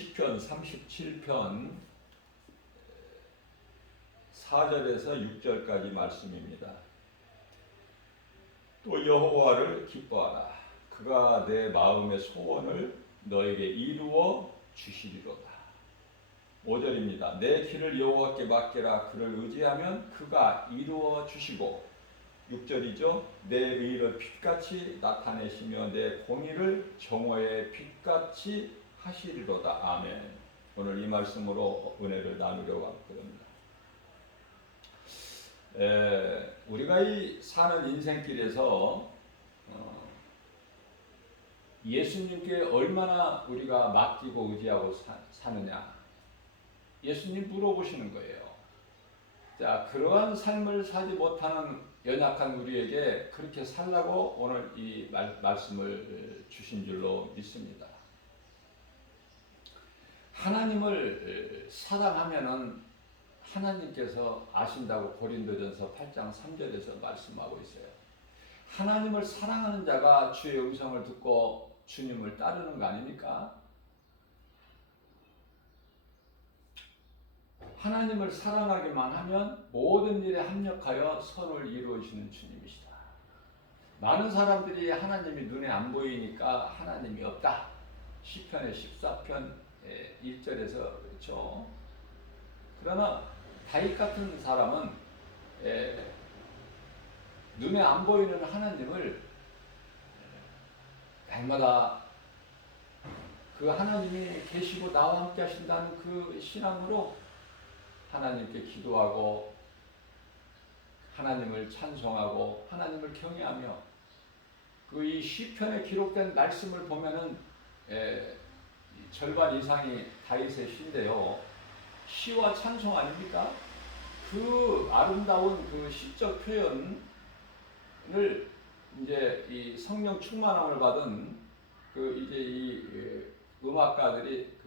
시편 37편 4절에서 6절까지 말씀입니다. 또 여호와를 기뻐하라. 그가 내 마음의 소원을 너에게 이루어 주시리로다. 5절입니다. 내 길을 여호와께 맡기라. 그를 의지하면 그가 이루어 주시고 6절이죠. 내 의를 빛같이 나타내시며 내 공의를 정오의 빛같이 하시리로다. 아멘. 오늘 이 말씀으로 은혜를 나누려고 합니다. 우리가 이 사는 인생길에서 예수님께 얼마나 우리가 맡기고 의지하고 사느냐, 예수님 물어보시는 거예요. 자, 그러한 삶을 사지 못하는 연약한 우리에게 그렇게 살라고 오늘 이 말씀을 주신 줄로 믿습니다. 하나님을 사랑하면은 하나님께서 아신다고 고린도전서 8장 3절에서 말씀하고 있어요. 하나님을 사랑하는 자가 주의 음성을 듣고 주님을 따르는 거 아닙니까? 하나님을 사랑하기만 하면 모든 일에 합력하여 선을 이루어주시는 주님이시다. 많은 사람들이 하나님이 눈에 안 보이니까 하나님이 없다. 시편의 14편 1절에서 그렇죠. 그러나 다윗 같은 사람은 눈에 안 보이는 하나님을 날마다 그 하나님이 계시고 나와 함께 하신다는 그 신앙으로 하나님께 기도하고 하나님을 찬송하고 하나님을 경외하며 그 이 시편에 기록된 말씀을 보면은 절반 이상이 다윗의 시인데요. 시와 찬송 아닙니까? 그 아름다운 그 시적 표현을 이제 이 성령 충만함을 받은 그 이제 이 음악가들이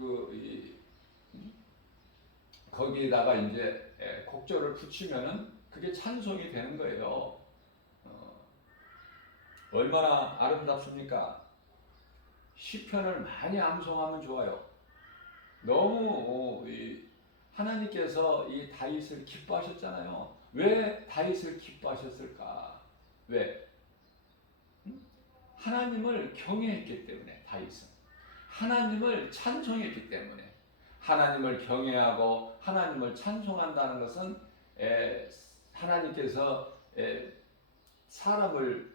거기에다가 이제 곡절을 붙이면은 그게 찬송이 되는 거예요. 얼마나 아름답습니까? 시편을 많이 암송하면 좋아요. 너무 하나님께서 이 다윗을 기뻐하셨잖아요. 왜 다윗을 기뻐하셨을까? 왜? 하나님을 경외했기 때문에. 다윗은 하나님을 찬송했기 때문에. 하나님을 경외하고 하나님을 찬송한다는 것은 하나님께서 사람을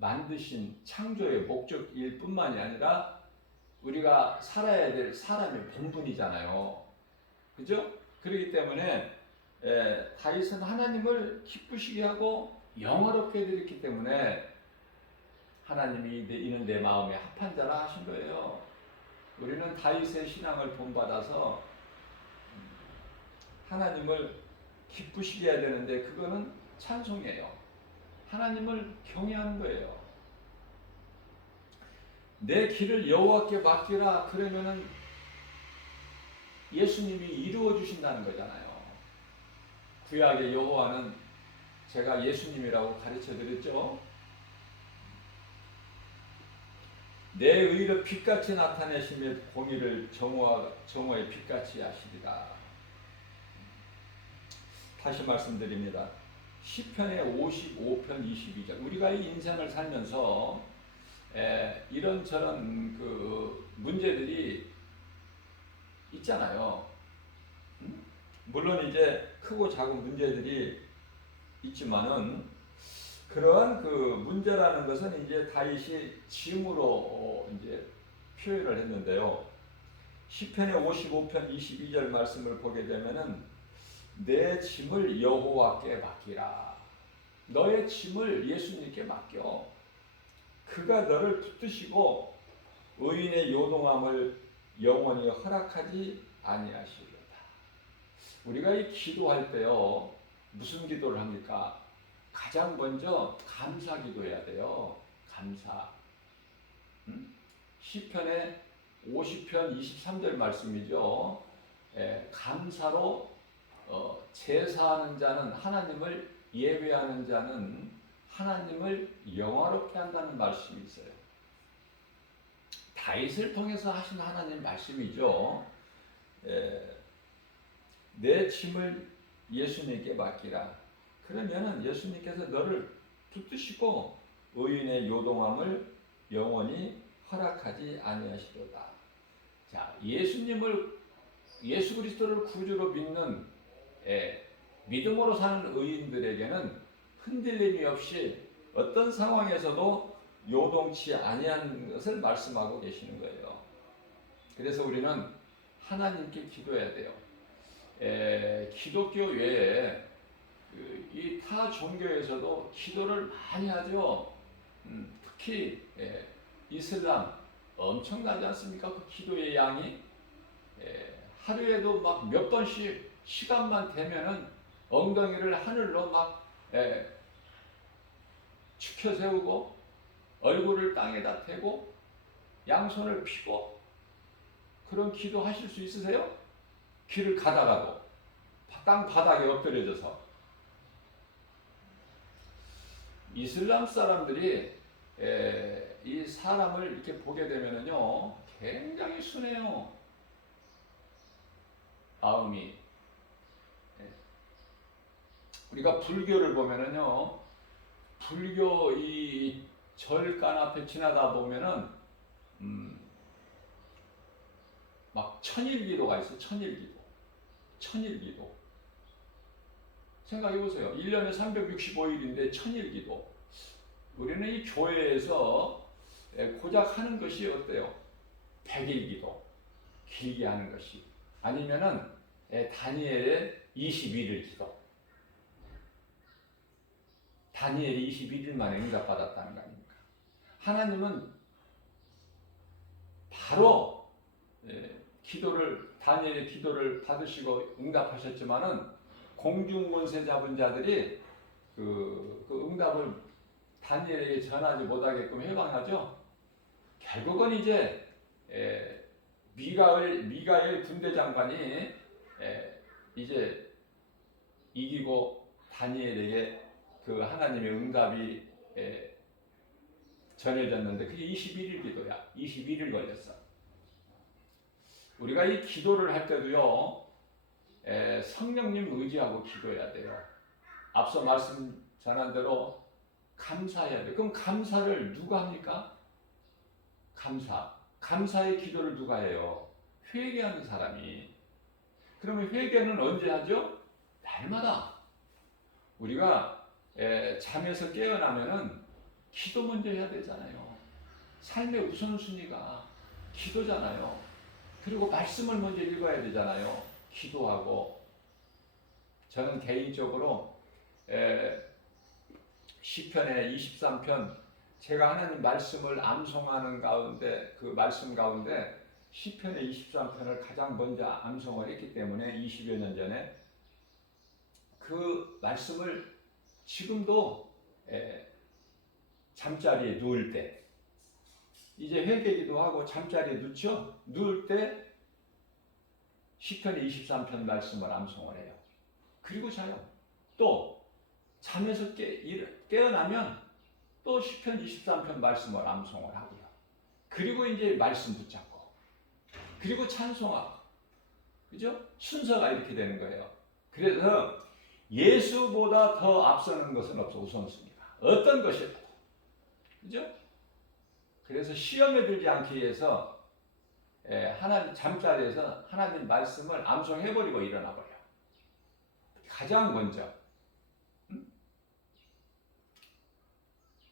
만드신 창조의 목적일 뿐만이 아니라 우리가 살아야 될 사람의 본분이잖아요. 그죠? 그렇기 때문에 다윗은 하나님을 기쁘시게 하고 영화롭게 해드렸기 때문에 하나님이 이는 내 마음에 합한 자라 하신 거예요. 우리는 다윗의 신앙을 본받아서 하나님을 기쁘시게 해야 되는데 그거는 찬송이에요. 하나님을 경외하는 거예요. 내 길을 여호와께 맡기라. 그러면은 예수님이 이루어 주신다는 거잖아요. 구약의 여호와는 제가 예수님이라고 가르쳐 드렸죠. 내 의를 빛같이 나타내시며 공의를 정오의 빛같이 하시리라. 다시 말씀드립니다. 시편의 55편 22절. 우리가 이 인생을 살면서 이런저런 그 문제들이 있잖아요. 물론 이제 크고 작은 문제들이 있지만은 그러한 그 문제라는 것은 이제 다윗이 짐으로 이제 표현을 했는데요. 시편의 55편 22절 말씀을 보게 되면은 내 짐을 여호와께 맡기라. 너의 짐을 예수님께 맡겨. 그가 너를 붙드시고 의인의 요동함을 영원히 허락하지 아니하시리로다. 우리가 이 기도할 때요, 무슨 기도를 합니까? 가장 먼저 감사 기도해야 돼요. 감사. 시편의 50편 23절 말씀이죠. 감사로 제사하는 자는 하나님을 예배하는 자는 하나님을 영화롭게 한다는 말씀이 있어요. 다윗을 통해서 하신 하나님 말씀이죠. 내 짐을 예수님께 맡기라. 그러면은 예수님께서 너를 붙드시고 의인의 요동함을 영원히 허락하지 아니하시도다. 자, 예수 그리스도를 구주로 믿는 믿음으로 사는 의인들에게는 흔들림이 없이 어떤 상황에서도 요동치 아니한 것을 말씀하고 계시는 거예요. 그래서 우리는 하나님께 기도해야 돼요. 기독교 외에 이 타 종교에서도 기도를 많이 하죠. 특히 이슬람 엄청나지 않습니까? 그 기도의 양이 하루에도 막 몇 번씩 시간만 되면은 엉덩이를 하늘로 막 축혀 세우고 얼굴을 땅에다 대고 양손을 펴고 그런 기도 하실 수 있으세요? 길을 가다가도 땅 바닥에 엎드려져서. 이슬람 사람들이 이 사람을 이렇게 보게 되면은요 굉장히 순해요. 마음이. 우리가 불교를 보면은요 불교 이 절간 앞에 지나다 보면은 막 천일기도가 있어요. 천일기도. 생각해 보세요. 1년에 365일인데 천일기도. 우리는 이 교회에서 고작 하는 것이 어때요? 100일기도. 길게 하는 것이. 아니면은 다니엘의 21일 기도. 다니엘이 21일 만에 응답받았다는 거 아닙니까? 하나님은 바로 다니엘의 기도를 받으시고 응답하셨지만은 공중권세 잡은 자들이 그 응답을 다니엘에게 전하지 못하게끔 해방하죠. 결국은 이제 미가엘 군대 장관이 이제 이기고 다니엘에게 그 하나님의 응답이 전해졌는데 그게 21일 기도야. 21일 걸렸어. 우리가 이 기도를 할 때도요 성령님 의지하고 기도해야 돼요. 앞서 말씀 전한 대로 감사해야 돼요. 그럼 감사를 누가 합니까? 감사의 기도를 누가 해요? 회개하는 사람이. 그러면 회개는 언제 하죠? 날마다. 우리가 잠에서 깨어나면은 기도 먼저 해야 되잖아요. 삶의 우선순위가 기도잖아요. 그리고 말씀을 먼저 읽어야 되잖아요. 기도하고. 저는 개인적으로 시편의 23편 제가 하나님 말씀을 암송하는 가운데 그 말씀 가운데 시편의 23편을 가장 먼저 암송을 했기 때문에 20여 년 전에 그 말씀을 지금도 잠자리에 누울 때 이제 회개기도 하고 잠자리에 눕죠? 누울 때 시편의 23편 말씀을 암송을 해요. 그리고 자요. 또 잠에서 깨어나면 또 시편 23편 말씀을 암송을 하고요. 그리고 이제 말씀 붙잡고 그리고 찬송하고 그죠? 순서가 이렇게 되는 거예요. 그래서 예수보다 더 앞서는 것은 없어. 우선순위가 어떤 것이라도 그죠? 그래서 시험에 들지 않기 위해서 하나님 잠자리에서 하나님 말씀을 암송해버리고 일어나버려. 가장 먼저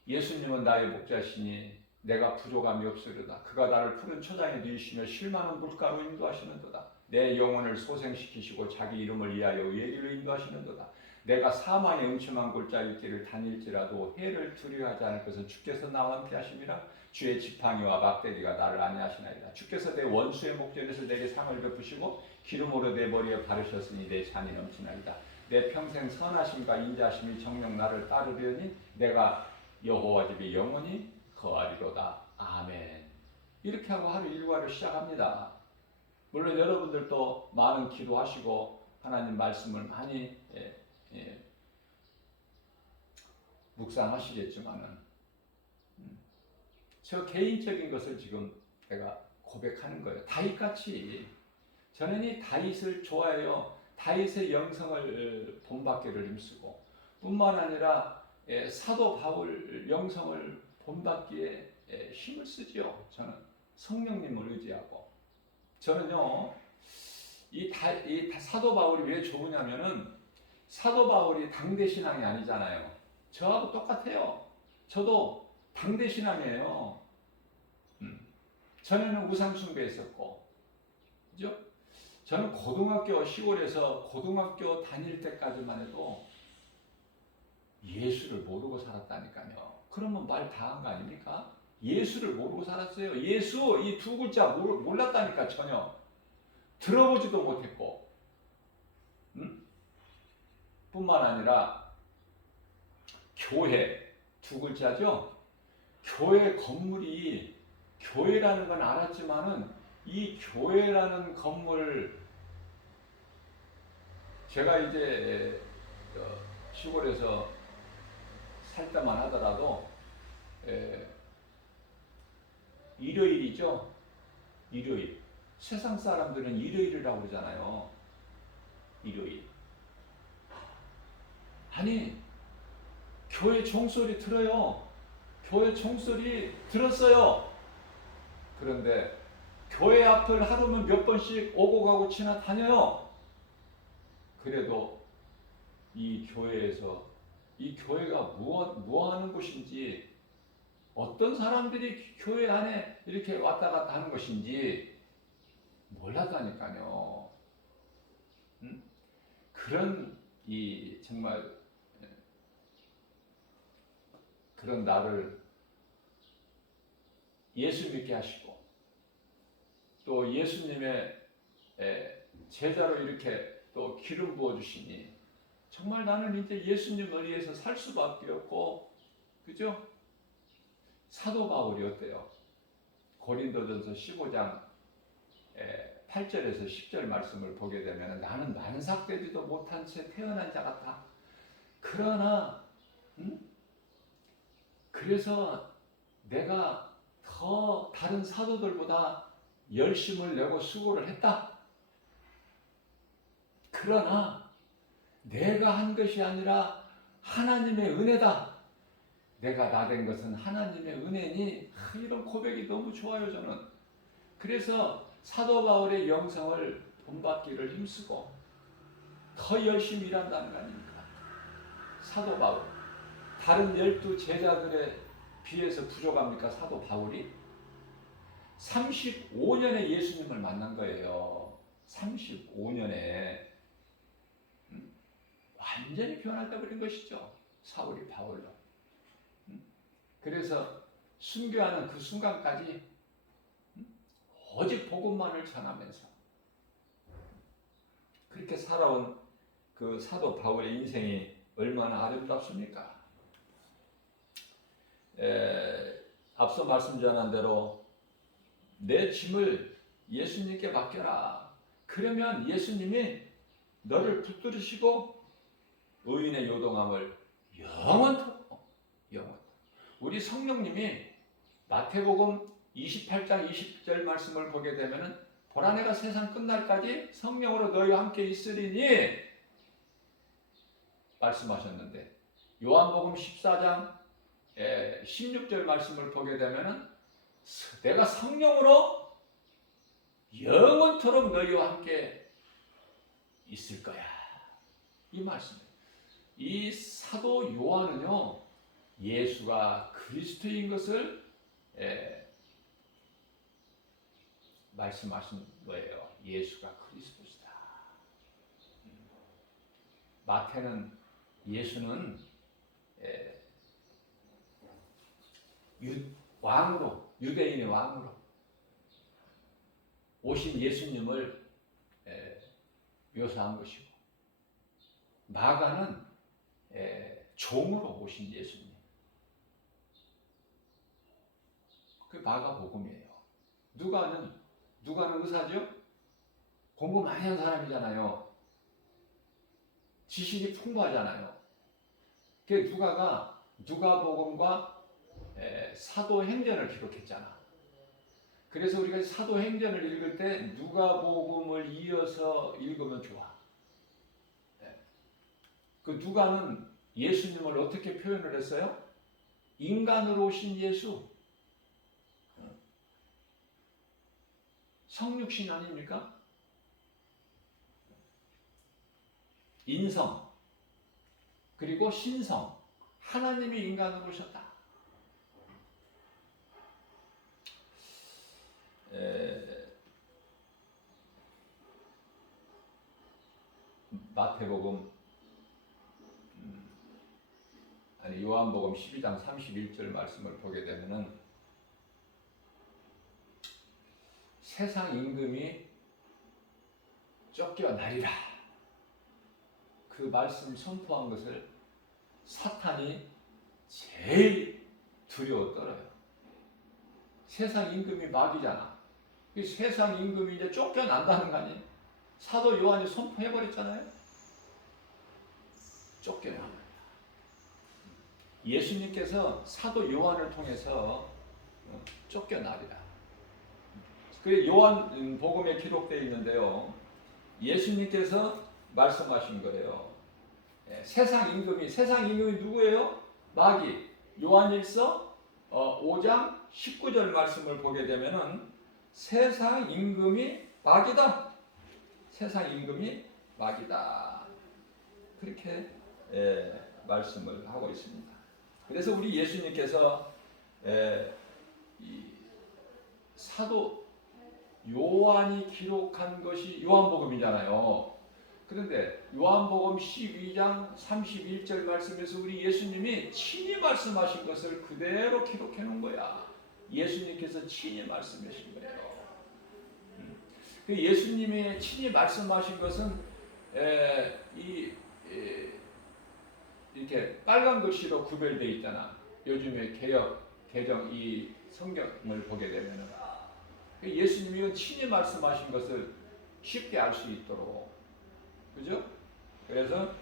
예수님은 나의 목자시니 내가 부족함이 없으리다. 그가 나를 푸른 초장에 누이시며 쉴만한 물가로 인도하시는도다. 내 영혼을 소생시키시고 자기 이름을 위하여 의의 길로 인도하시는도다. 내가 사망의 음침한 골짜기 길을 다닐지라도 해를 두려워하지 않을 것은 주께서 나와 함께 하심이라. 주의 지팡이와 막대기가 나를 안위하시나이다. 주께서 내 원수의 목전에서 내게 상을 베푸시고 기름으로 내 머리에 바르셨으니 내 잔이 넘치나이다. 내 평생 선하심과 인자심이 정녕 나를 따르려니 내가 여호와 집에 영원히 거하리로다. 아멘. 이렇게 하고 하루 일과를 시작합니다. 물론 여러분들도 많은 기도하시고 하나님 말씀을 많이 묵상하시겠지만은 저 개인적인 것을 지금 내가 고백하는 거예요. 다윗같이 저는 이 다윗을 좋아해요. 다윗의 영성을 본받기를 힘쓰고 뿐만 아니라 사도 바울 영성을 본받기에 힘을 쓰지요. 저는 성령님을 의지하고 저는요 이 사도 바울이 왜 좋으냐면은 사도 바울이 당대 신앙이 아니잖아요. 저하고 똑같아요. 저도 당대 신앙이에요. 전에는 우상 숭배했었고, 그죠? 저는 고등학교 시골에서 고등학교 다닐 때까지만 해도 예수를 모르고 살았다니까요. 그러면 말 다 한 거 아닙니까? 예수를 모르고 살았어요. 예수 이 두 글자 몰랐다니까 전혀. 들어보지도 못했고, 뿐만 아니라 교회 두 글자죠. 교회 건물이 교회라는 건 알았지만은 이 교회라는 건물 제가 이제 시골에서 살 때만 하더라도 일요일이죠. 일요일. 세상 사람들은 일요일이라고 그러잖아요. 일요일. 아니 교회 종소리 들어요. 교회 종소리 들었어요. 그런데 교회 앞을 하루면 몇 번씩 오고 가고 지나다녀요. 그래도 이 교회에서 이 교회가 뭐 하는 곳인지 어떤 사람들이 교회 안에 이렇게 왔다 갔다 하는 것인지 몰랐다니까요. 그런 이 정말 그런 나를 예수 믿게 하시고 또 예수님의 제자로 이렇게 또 기름 부어 주시니 정말 나는 이제 예수님 의리에서 살 수밖에 없고, 그죠? 사도 바울이 어때요? 고린도전서 15장 8절에서 10절 말씀을 보게 되면 나는 만삭되지도 못한 채 태어난 자 같아. 그러나 그래서 내가 더 다른 사도들보다 열심을 내고 수고를 했다. 그러나 내가 한 것이 아니라 하나님의 은혜다. 내가 나 된 것은 하나님의 은혜니. 이런 고백이 너무 좋아요. 저는 그래서 사도 바울의 영성을 본받기를 힘쓰고 더 열심히 일한다는 거 아닙니까? 사도 바울 다른 12 제자들에 비해서 부족합니까? 사도 바울이 35년에 예수님을 만난 거예요. 35년에 완전히 변화되어 버린 것이죠. 사울이 바울로. 그래서 순교하는 그 순간까지 오직 복음만을 전하면서 그렇게 살아온 그 사도 바울의 인생이 얼마나 아름답습니까? 앞서 말씀 전한 대로 내 짐을 예수님께 맡겨라. 그러면 예수님이 너를 붙들으시고 의인의 요동함을 영원토록 우리 성령님이 마태복음 28장 20절 말씀을 보게 되면은 보라 내가 세상 끝날까지 성령으로 너희와 함께 있으리니 말씀하셨는데 요한복음 14장 16절 말씀을 보게 되면은 내가 성령으로 영원토록 너희와 함께 있을 거야. 이 말씀이에요. 이 사도 요한은요 예수가 그리스도인 것을 말씀하신 거예요. 예수가 그리스도시다. 마태는 예수는 왕으로 유대인의 왕으로 오신 예수님을 묘사한 것이고 마가는 종으로 오신 예수님. 그 마가복음이에요. 누가는 의사죠? 공부 많이 한 사람이잖아요. 지식이 풍부하잖아요. 그 누가복음과 사도행전을 기록했잖아. 그래서 우리가 사도행전을 읽을 때 누가복음을 이어서 읽으면 좋아. 그 누가는 예수님을 어떻게 표현을 했어요? 인간으로 오신 예수. 성육신 아닙니까? 인성 그리고 신성, 하나님이 인간으로 오셨다. 마태복음 요한복음 12장 31절 말씀을 보게 되면은 세상 임금이 쫓겨나리라. 그 말씀 선포한 것을 사탄이 제일 두려워 떨어요. 세상 임금이 마귀잖아. 이 세상 임금이 이제 쫓겨난다는 거 아니에요? 사도 요한이 선포해버렸잖아요. 쫓겨납니다. 예수님께서 사도 요한을 통해서 쫓겨나리라. 그 요한 복음에 기록되어 있는데요. 예수님께서 말씀하신 거예요. 세상 임금이 누구예요? 마귀. 요한일서 5장 19절 말씀을 보게 되면은 세상 임금이 마귀다. 세상 임금이 마귀다. 그렇게 말씀을 하고 있습니다. 그래서 우리 예수님께서 이 사도 요한이 기록한 것이 요한복음이잖아요. 그런데 요한복음 12장 31절 말씀에서 우리 예수님이 친히 말씀하신 것을 그대로 기록해 놓은 거야. 예수님께서 친히 말씀하신 거예요. 그 예수님이 친히 말씀하신 것은 이렇게 빨간 글씨로 구별되어 있잖아. 요즘에 개정 이 성경을 보게 되면은 예수님이 친히 말씀하신 것을 쉽게 알 수 있도록, 그죠? 그래서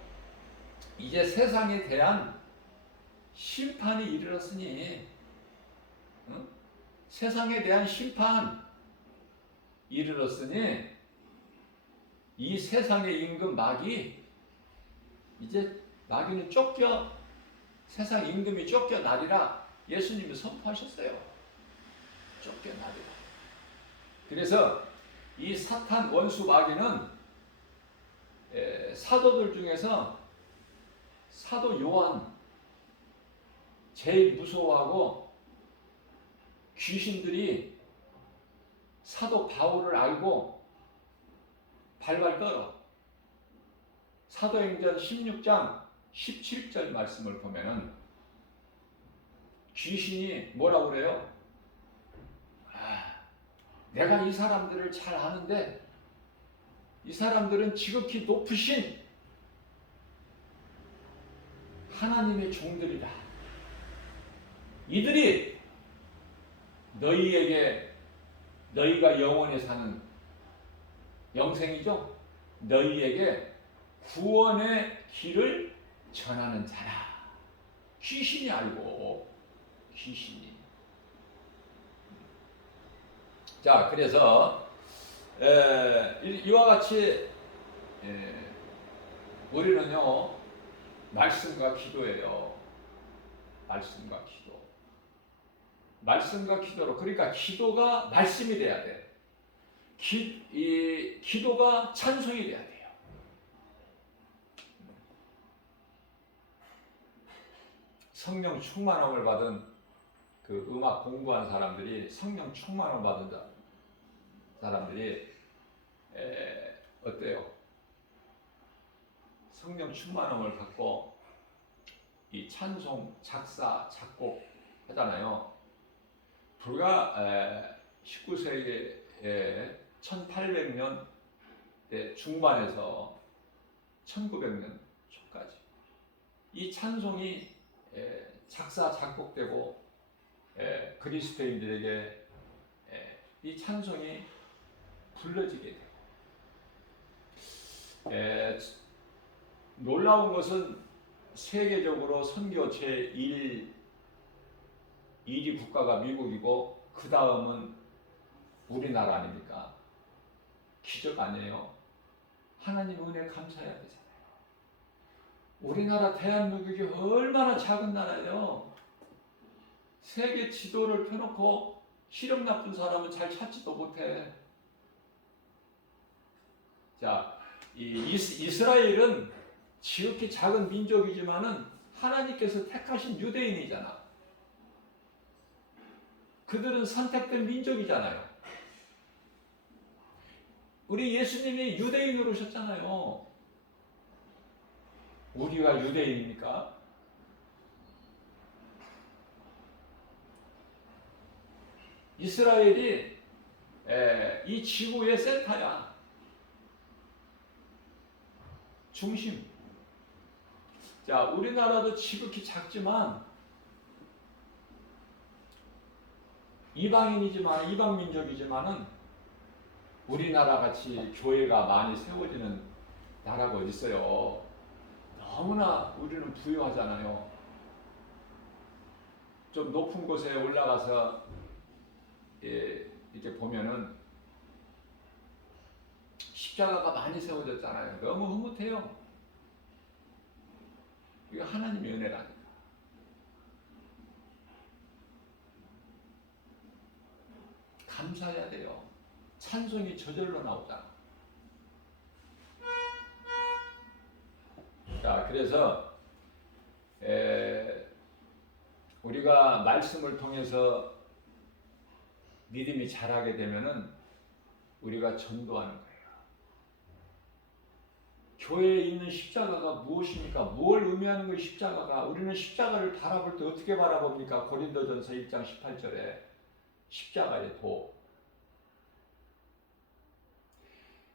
이제 세상에 대한 심판이 이르렀으니, 세상에 대한 심판 이르렀으니 이 세상의 임금 마귀, 이제 마귀는 세상 임금이 쫓겨나리라 예수님이 선포하셨어요. 쫓겨나리라. 그래서 이 사탄 원수 마귀는 사도들 중에서 사도 요한 제일 무서워하고, 귀신들이 사도 바울을 알고 발발 떨어. 사도행전 16장 17절 말씀을 보면은 귀신이 뭐라고 그래요? 내가 이 사람들을 잘 아는데 이 사람들은 지극히 높으신 하나님의 종들이다. 이들이 너희가 영원히 사는 영생이죠. 너희에게 구원의 길을 전하는 자라. 귀신이 알고, 귀신이. 자, 그래서 이와 같이 우리는요, 말씀과 기도예요. 말씀과 기도. 말씀과 기도로, 그러니까 기도가 말씀이 돼야 돼. 기도가 찬송이 돼야 돼요. 성령 충만함을 받은 그 음악 공부한 사람들이, 성령 충만함을 받은 사람들이 어때요? 성령 충만함을 갖고 이 찬송 작사 작곡 하잖아요. 불과 19세기에 1800년 중반에서 1900년 초까지 이 찬송이 작사 작곡되고 그리스도인들에게 이 찬송이 불러지게 돼요. 놀라운 것은 세계적으로 선교 제1위 국가가 미국이고, 그 다음은 우리나라 아닙니까? 기적 아니에요? 하나님 은혜 감사해야 되잖아요. 우리나라 대한민국이 얼마나 작은 나라예요. 세계 지도를 펴놓고 시력 나쁜 사람은 잘 찾지도 못해. 자, 이스라엘은 지극히 작은 민족이지만은 하나님께서 택하신 유대인이잖아. 그들은 선택된 민족이잖아요. 우리 예수님이 유대인으로 오셨잖아요. 우리가 유대인입니까? 이스라엘이 이 지구의 센터야. 중심. 자, 우리나라도 지극히 작지만 이방 민족이지만은 우리나라 같이 교회가 많이 세워지는 나라가 어디 있어요? 너무나 우리는 부유하잖아요. 좀 높은 곳에 올라가서 이렇게 보면은 십자가가 많이 세워졌잖아요. 너무 흐뭇해요. 이거 하나님의 은혜라니까. 감사해야 돼요. 찬송이 저절로 나오잖아. 자, 그래서 우리가 말씀을 통해서 믿음이 자라게 되면은 우리가 전도하는 거예요. 교회에 있는 십자가가 무엇입니까? 뭘 의미하는 거예요, 십자가가? 우리는 십자가를 바라볼 때 어떻게 바라봅니까? 고린도전서 1장 18절에 십자가의 도.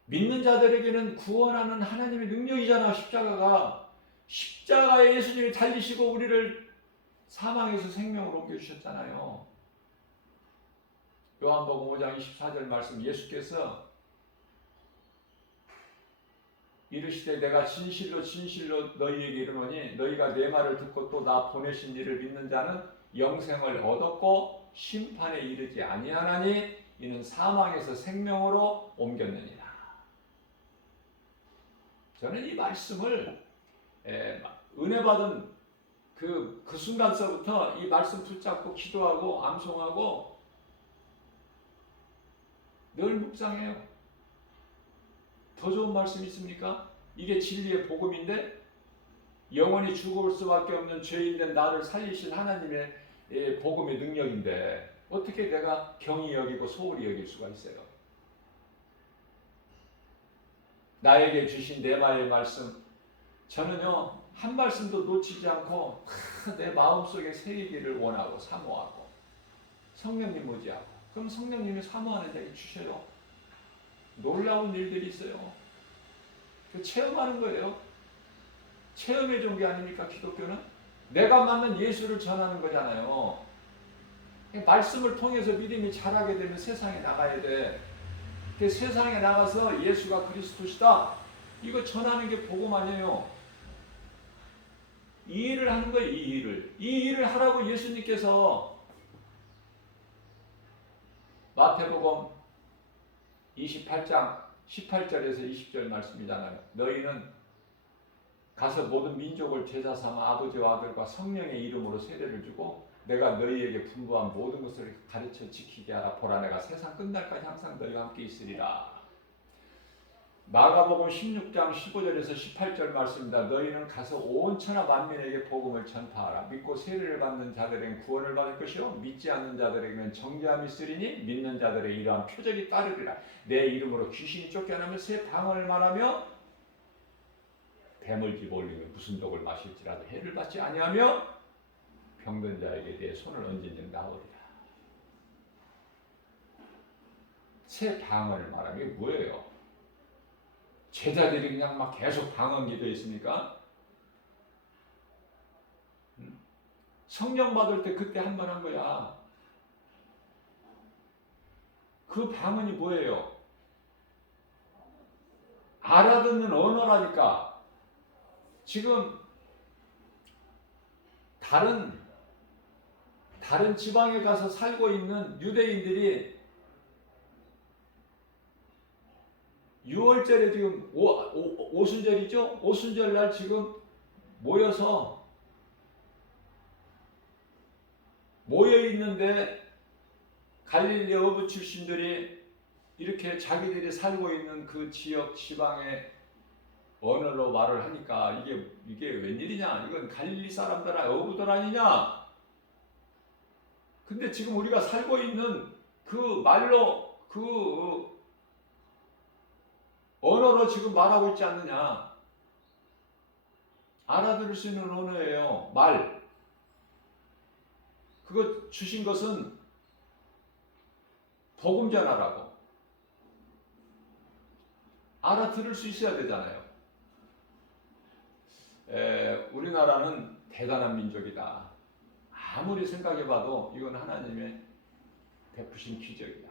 믿는 자들에게는 구원하는 하나님의 능력이잖아, 십자가가. 십자가에 예수님이 달리시고 우리를 사망에서 생명으로 옮겨주셨잖아요. 요한복음 5장 24절 말씀, 예수께서 이르시되 내가 진실로 진실로 너희에게 이르노니 너희가 내 말을 듣고 또 나 보내신 이를 믿는 자는 영생을 얻었고 심판에 이르지 아니하나니 이는 사망에서 생명으로 옮겼느니라. 저는 이 말씀을 은혜 받은 그 순간서부터 이 말씀 붙잡고 기도하고 암송하고 늘 묵상해요. 더 좋은 말씀 있습니까? 이게 진리의 복음인데 영원히 죽을 수밖에 없는 죄인된 나를 살리신 하나님의 복음의 능력인데 어떻게 내가 경히 여기고 소홀히 여길 수가 있어요? 나에게 주신 네마의 말씀, 저는요 한 말씀도 놓치지 않고 다 내 마음속에 새기기를 원하고 사모하고 성령님 의지하고, 그럼 성령님이 사모하는 자에게 주셔요. 놀라운 일들이 있어요. 체험하는 거예요. 체험해 준 게 아닙니까, 기독교는? 내가 맞는 예수를 전하는 거잖아요. 말씀을 통해서 믿음이 자라게 되면 세상에 나가야 돼. 세상에 나가서 예수가 그리스도시다, 이거 전하는 게 복음 아니에요. 이 일을 하는 거예요. 이 일을 하라고 예수님께서 마태복음 28장 18절에서 20절 말씀이잖아요. 너희는 가서 모든 민족을 제자 삼아 아버지와 아들과 성령의 이름으로 세례를 주고 내가 너희에게 분부한 모든 것을 가르쳐 지키게 하라. 보라, 내가 세상 끝날까지 항상 너희와 함께 있으리라. 마가복음 16장 15절에서 18절 말씀입니다. 너희는 가서 온 천하 만민에게 복음을 전파하라. 믿고 세례를 받는 자들에게는 구원을 받을 것이요 믿지 않는 자들에게는 정죄함이 있으리니 믿는 자들의 이러한 표적이 따르리라. 내 이름으로 귀신이 쫓겨나며 새 방언을 말하며 뱀을 집어올리며 무슨 독을 마실지라도 해를 받지 아니하며 병든 자에게 내 손을 얹으면 나으리라. 새 방언을 말하면 이게 뭐예요? 제자들이 그냥 막 계속 방언 기도에 있습니까? 성령 받을 때 그때 한 번 한 거야. 그 방언이 뭐예요? 알아듣는 언어라니까. 지금 다른 지방에 가서 살고 있는 유대인들이 6월절에 지금 오순절이죠? 오순절 날 지금 모여서 모여 있는데 갈릴리 어부 출신들이 이렇게 자기들이 살고 있는 그 지역 지방의 언어로 말을 하니까 이게 웬일이냐? 이건 갈릴리 사람들 어부들 아니냐? 근데 지금 우리가 살고 있는 그 말로 그 언어로 지금 말하고 있지 않느냐? 알아들을 수 있는 언어예요. 말. 그거 주신 것은 복음 전하라고. 알아들을 수 있어야 되잖아요. 우리나라는 대단한 민족이다. 아무리 생각해봐도 이건 하나님의 베푸신 기적이야.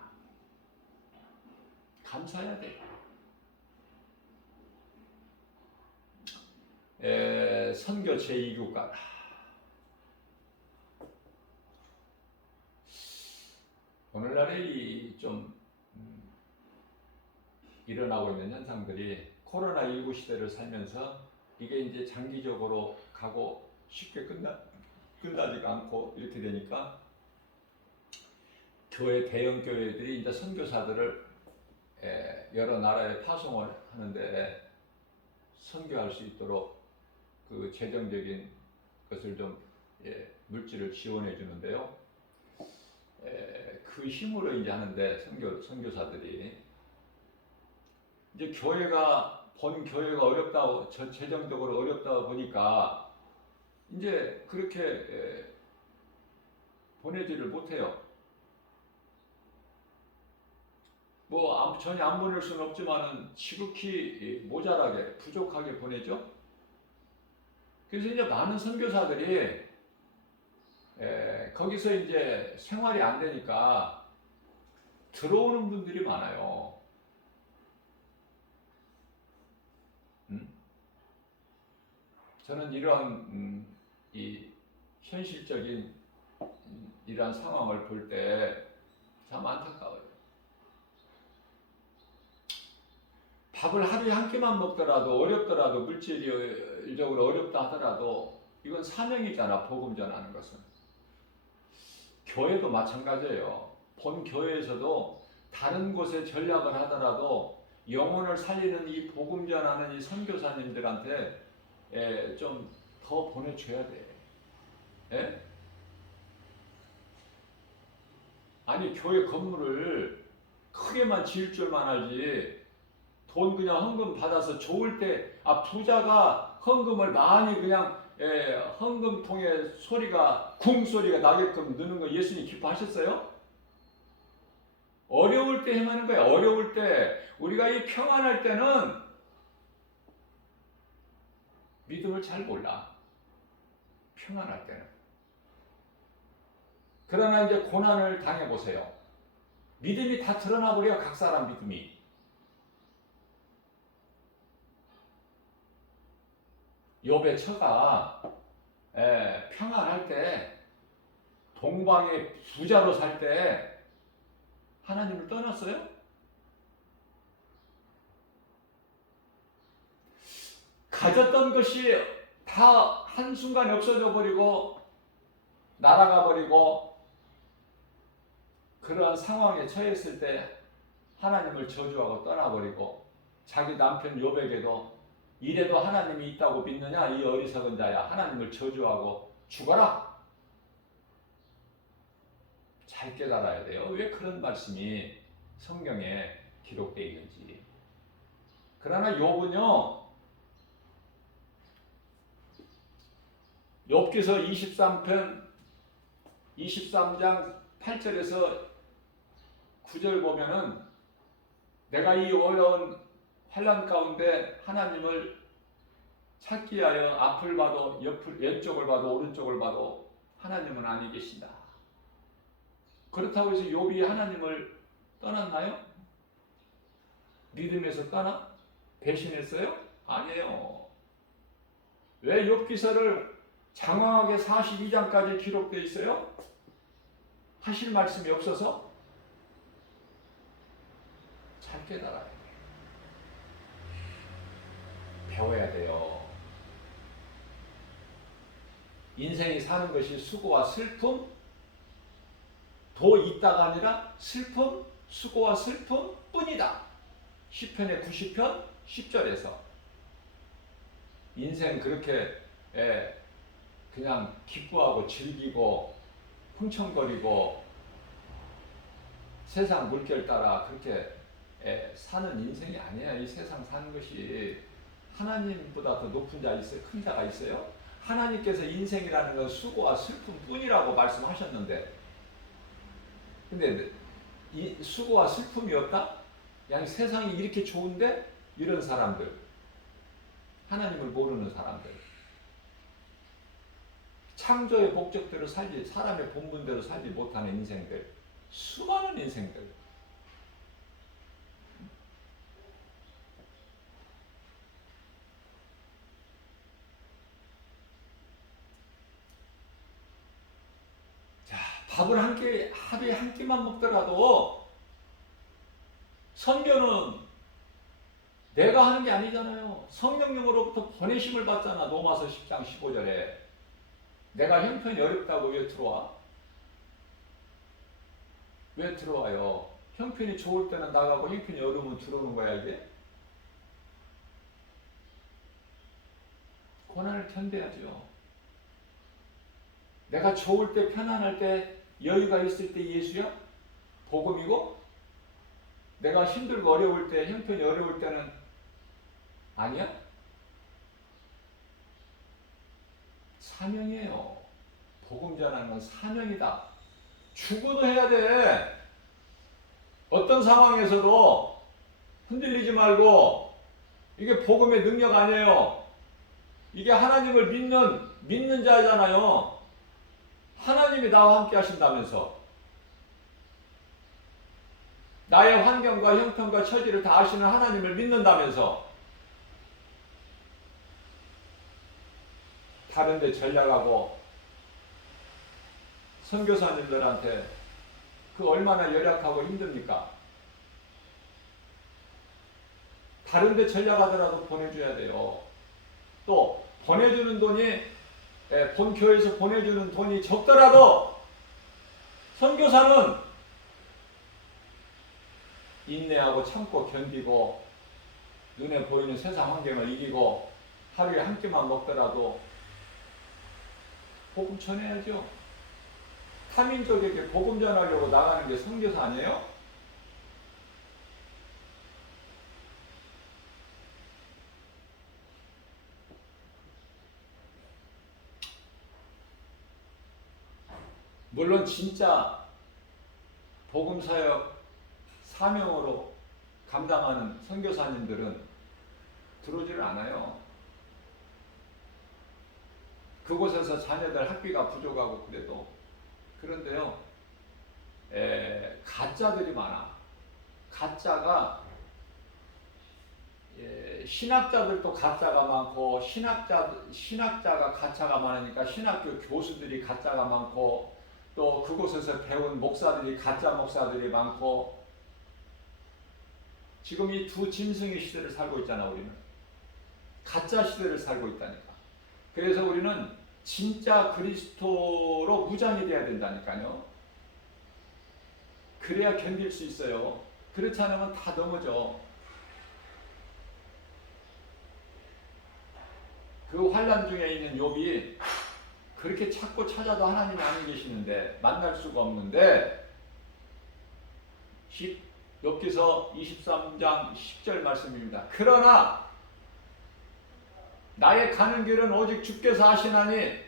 감사해야 돼. 선교 제2교가 오늘날에 좀 일어나고 있는 현상들이 코로나19 시대를 살면서 이게 이제 장기적으로 가고 쉽게 끝나지가 않고 이렇게 되니까 대형 교회들이 이제 선교사들을 여러 나라에 파송을 하는데 선교할 수 있도록 그 재정적인 것을 좀 물질을 지원해 주는데요. 그 힘으로 이제 하는데 선교사들이 이제 본 교회가 어렵다고 재정적으로 어렵다 보니까 이제 그렇게 보내지를 못해요. 뭐 전혀 안 보낼 수는 없지만은 지극히 모자라게 부족하게 보내죠. 그래서 이제 많은 선교사들이 거기서 이제 생활이 안 되니까 들어오는 분들이 많아요. 저는 이러한 이 현실적인 이러한 상황을 볼 때 참 안타까워요. 밥을 하루에 한 끼만 먹더라도 어렵더라도 물질적으로 어렵다 하더라도 이건 사명이잖아. 복음 전하는 것은. 교회도 마찬가지예요. 본 교회에서도 다른 곳에 전략을 하더라도 영혼을 살리는 이 복음 전하는 이 선교사님들한테 좀 더 보내줘야 돼. 예? 아니 교회 건물을 크게만 지을 줄만 알지 돈 그냥 헌금 받아서 좋을 때 부자가 헌금을 많이 그냥 헌금통에 쿵 소리가 나게끔 넣는 거 예수님 기뻐하셨어요? 어려울 때 행하는 거야. 어려울 때 우리가 이 평안할 때는 믿음을 잘 몰라. 평안할 때는. 그러나 이제 고난을 당해보세요. 믿음이 다 드러나 버려요. 각 사람 믿음이. 욥의 처가 평안할 때 동방의 부자로 살 때 하나님을 떠났어요? 가졌던 것이 다 한순간에 없어져 버리고 날아가 버리고 그러한 상황에 처했을 때 하나님을 저주하고 떠나버리고 자기 남편 욥에게도 이래도 하나님이 있다고 믿느냐 이 어리석은 자야 하나님을 저주하고 죽어라. 잘 깨달아야 돼요. 왜 그런 말씀이 성경에 기록되어 있는지. 그러나 욥은요 욥기서 23편 23장 8절에서 9절 보면은 내가 이 어려운 환난 가운데 하나님을 찾기 위하여 앞을 봐도 왼쪽을 봐도 오른쪽을 봐도 하나님은 아니 계신다. 그렇다고 해서 욥이 하나님을 떠났나요? 믿음에서 떠나? 배신했어요? 아니에요. 왜 욥기서를 장황하게 42장까지 기록되어 있어요? 하실 말씀이 없어서 잘 깨달아야 돼. 배워야 돼요. 인생이 사는 것이 수고와 슬픔, 도 있다가 아니라 슬픔, 수고와 슬픔 뿐이다. 시편의 90편 10절에서 인생 그렇게 그냥 기뻐하고 즐기고 흥청거리고 세상 물결 따라 그렇게 사는 인생이 아니야. 이 세상 사는 것이 하나님보다 더 높은 자 있어요? 큰 자가 있어요? 하나님께서 인생이라는 건 수고와 슬픔 뿐이라고 말씀하셨는데, 근데 이 수고와 슬픔이 없다? 양 세상이 이렇게 좋은데 이런 사람들, 하나님을 모르는 사람들, 창조의 목적대로 살지, 사람의 본분대로 살지 못하는 인생들, 수많은 인생들. 자, 밥을 하루에 한 끼만 먹더라도 선교는 내가 하는 게 아니잖아요. 성령님으로부터 보내심을 받잖아. 로마서 10장 15절에. 내가 형편이 어렵다고 왜 들어와? 왜 들어와요? 형편이 좋을 때는 나가고 형편이 어려우면 들어오는 거야 이게? 고난을 견뎌야죠. 내가 좋을 때, 편안할 때, 여유가 있을 때 예수야? 복음이고, 내가 힘들고 어려울 때, 형편이 어려울 때는 아니야? 사명이에요. 복음 전하는 건 사명이다. 죽어도 해야 돼. 어떤 상황에서도 흔들리지 말고, 이게 복음의 능력 아니에요. 이게 하나님을 믿는 자잖아요. 하나님이 나와 함께 하신다면서. 나의 환경과 형편과 처지를 다 아시는 하나님을 믿는다면서. 다른 데 전략하고 선교사님들한테 그 얼마나 열악하고 힘듭니까? 다른 데 전략하더라도 보내줘야 돼요. 또 보내주는 돈이 본교회에서 보내주는 돈이 적더라도 선교사는 인내하고 참고 견디고 눈에 보이는 세상 환경을 이기고 하루에 한 끼만 먹더라도 복음 전해야죠. 타민족에게 복음 전하려고 나가는 게 선교사 아니에요? 물론 진짜 복음 사역 사명으로 감당하는 선교사님들은 들어오지를 않아요. 그곳에서 자녀들 학비가 부족하고 그래도. 그런데요, 가짜들이 많아. 가짜가 신학자들도 가짜가 많고 신학자가 가짜가 많으니까 신학교 교수들이 가짜가 많고 또 그곳에서 배운 목사들이 가짜 목사들이 많고 지금 이 두 짐승의 시대를 살고 있잖아. 우리는 가짜 시대를 살고 있다니까. 그래서 우리는 진짜 그리스도로 무장이 돼야 된다니까요. 그래야 견딜 수 있어요. 그렇지 않으면 다 넘어져. 그 환난 중에 있는 욥이 그렇게 찾고 찾아도 하나님이 안 계시는데 만날 수가 없는데 욥기서 23장 10절 말씀입니다. 그러나 나의 가는 길은 오직 주께서 하시나니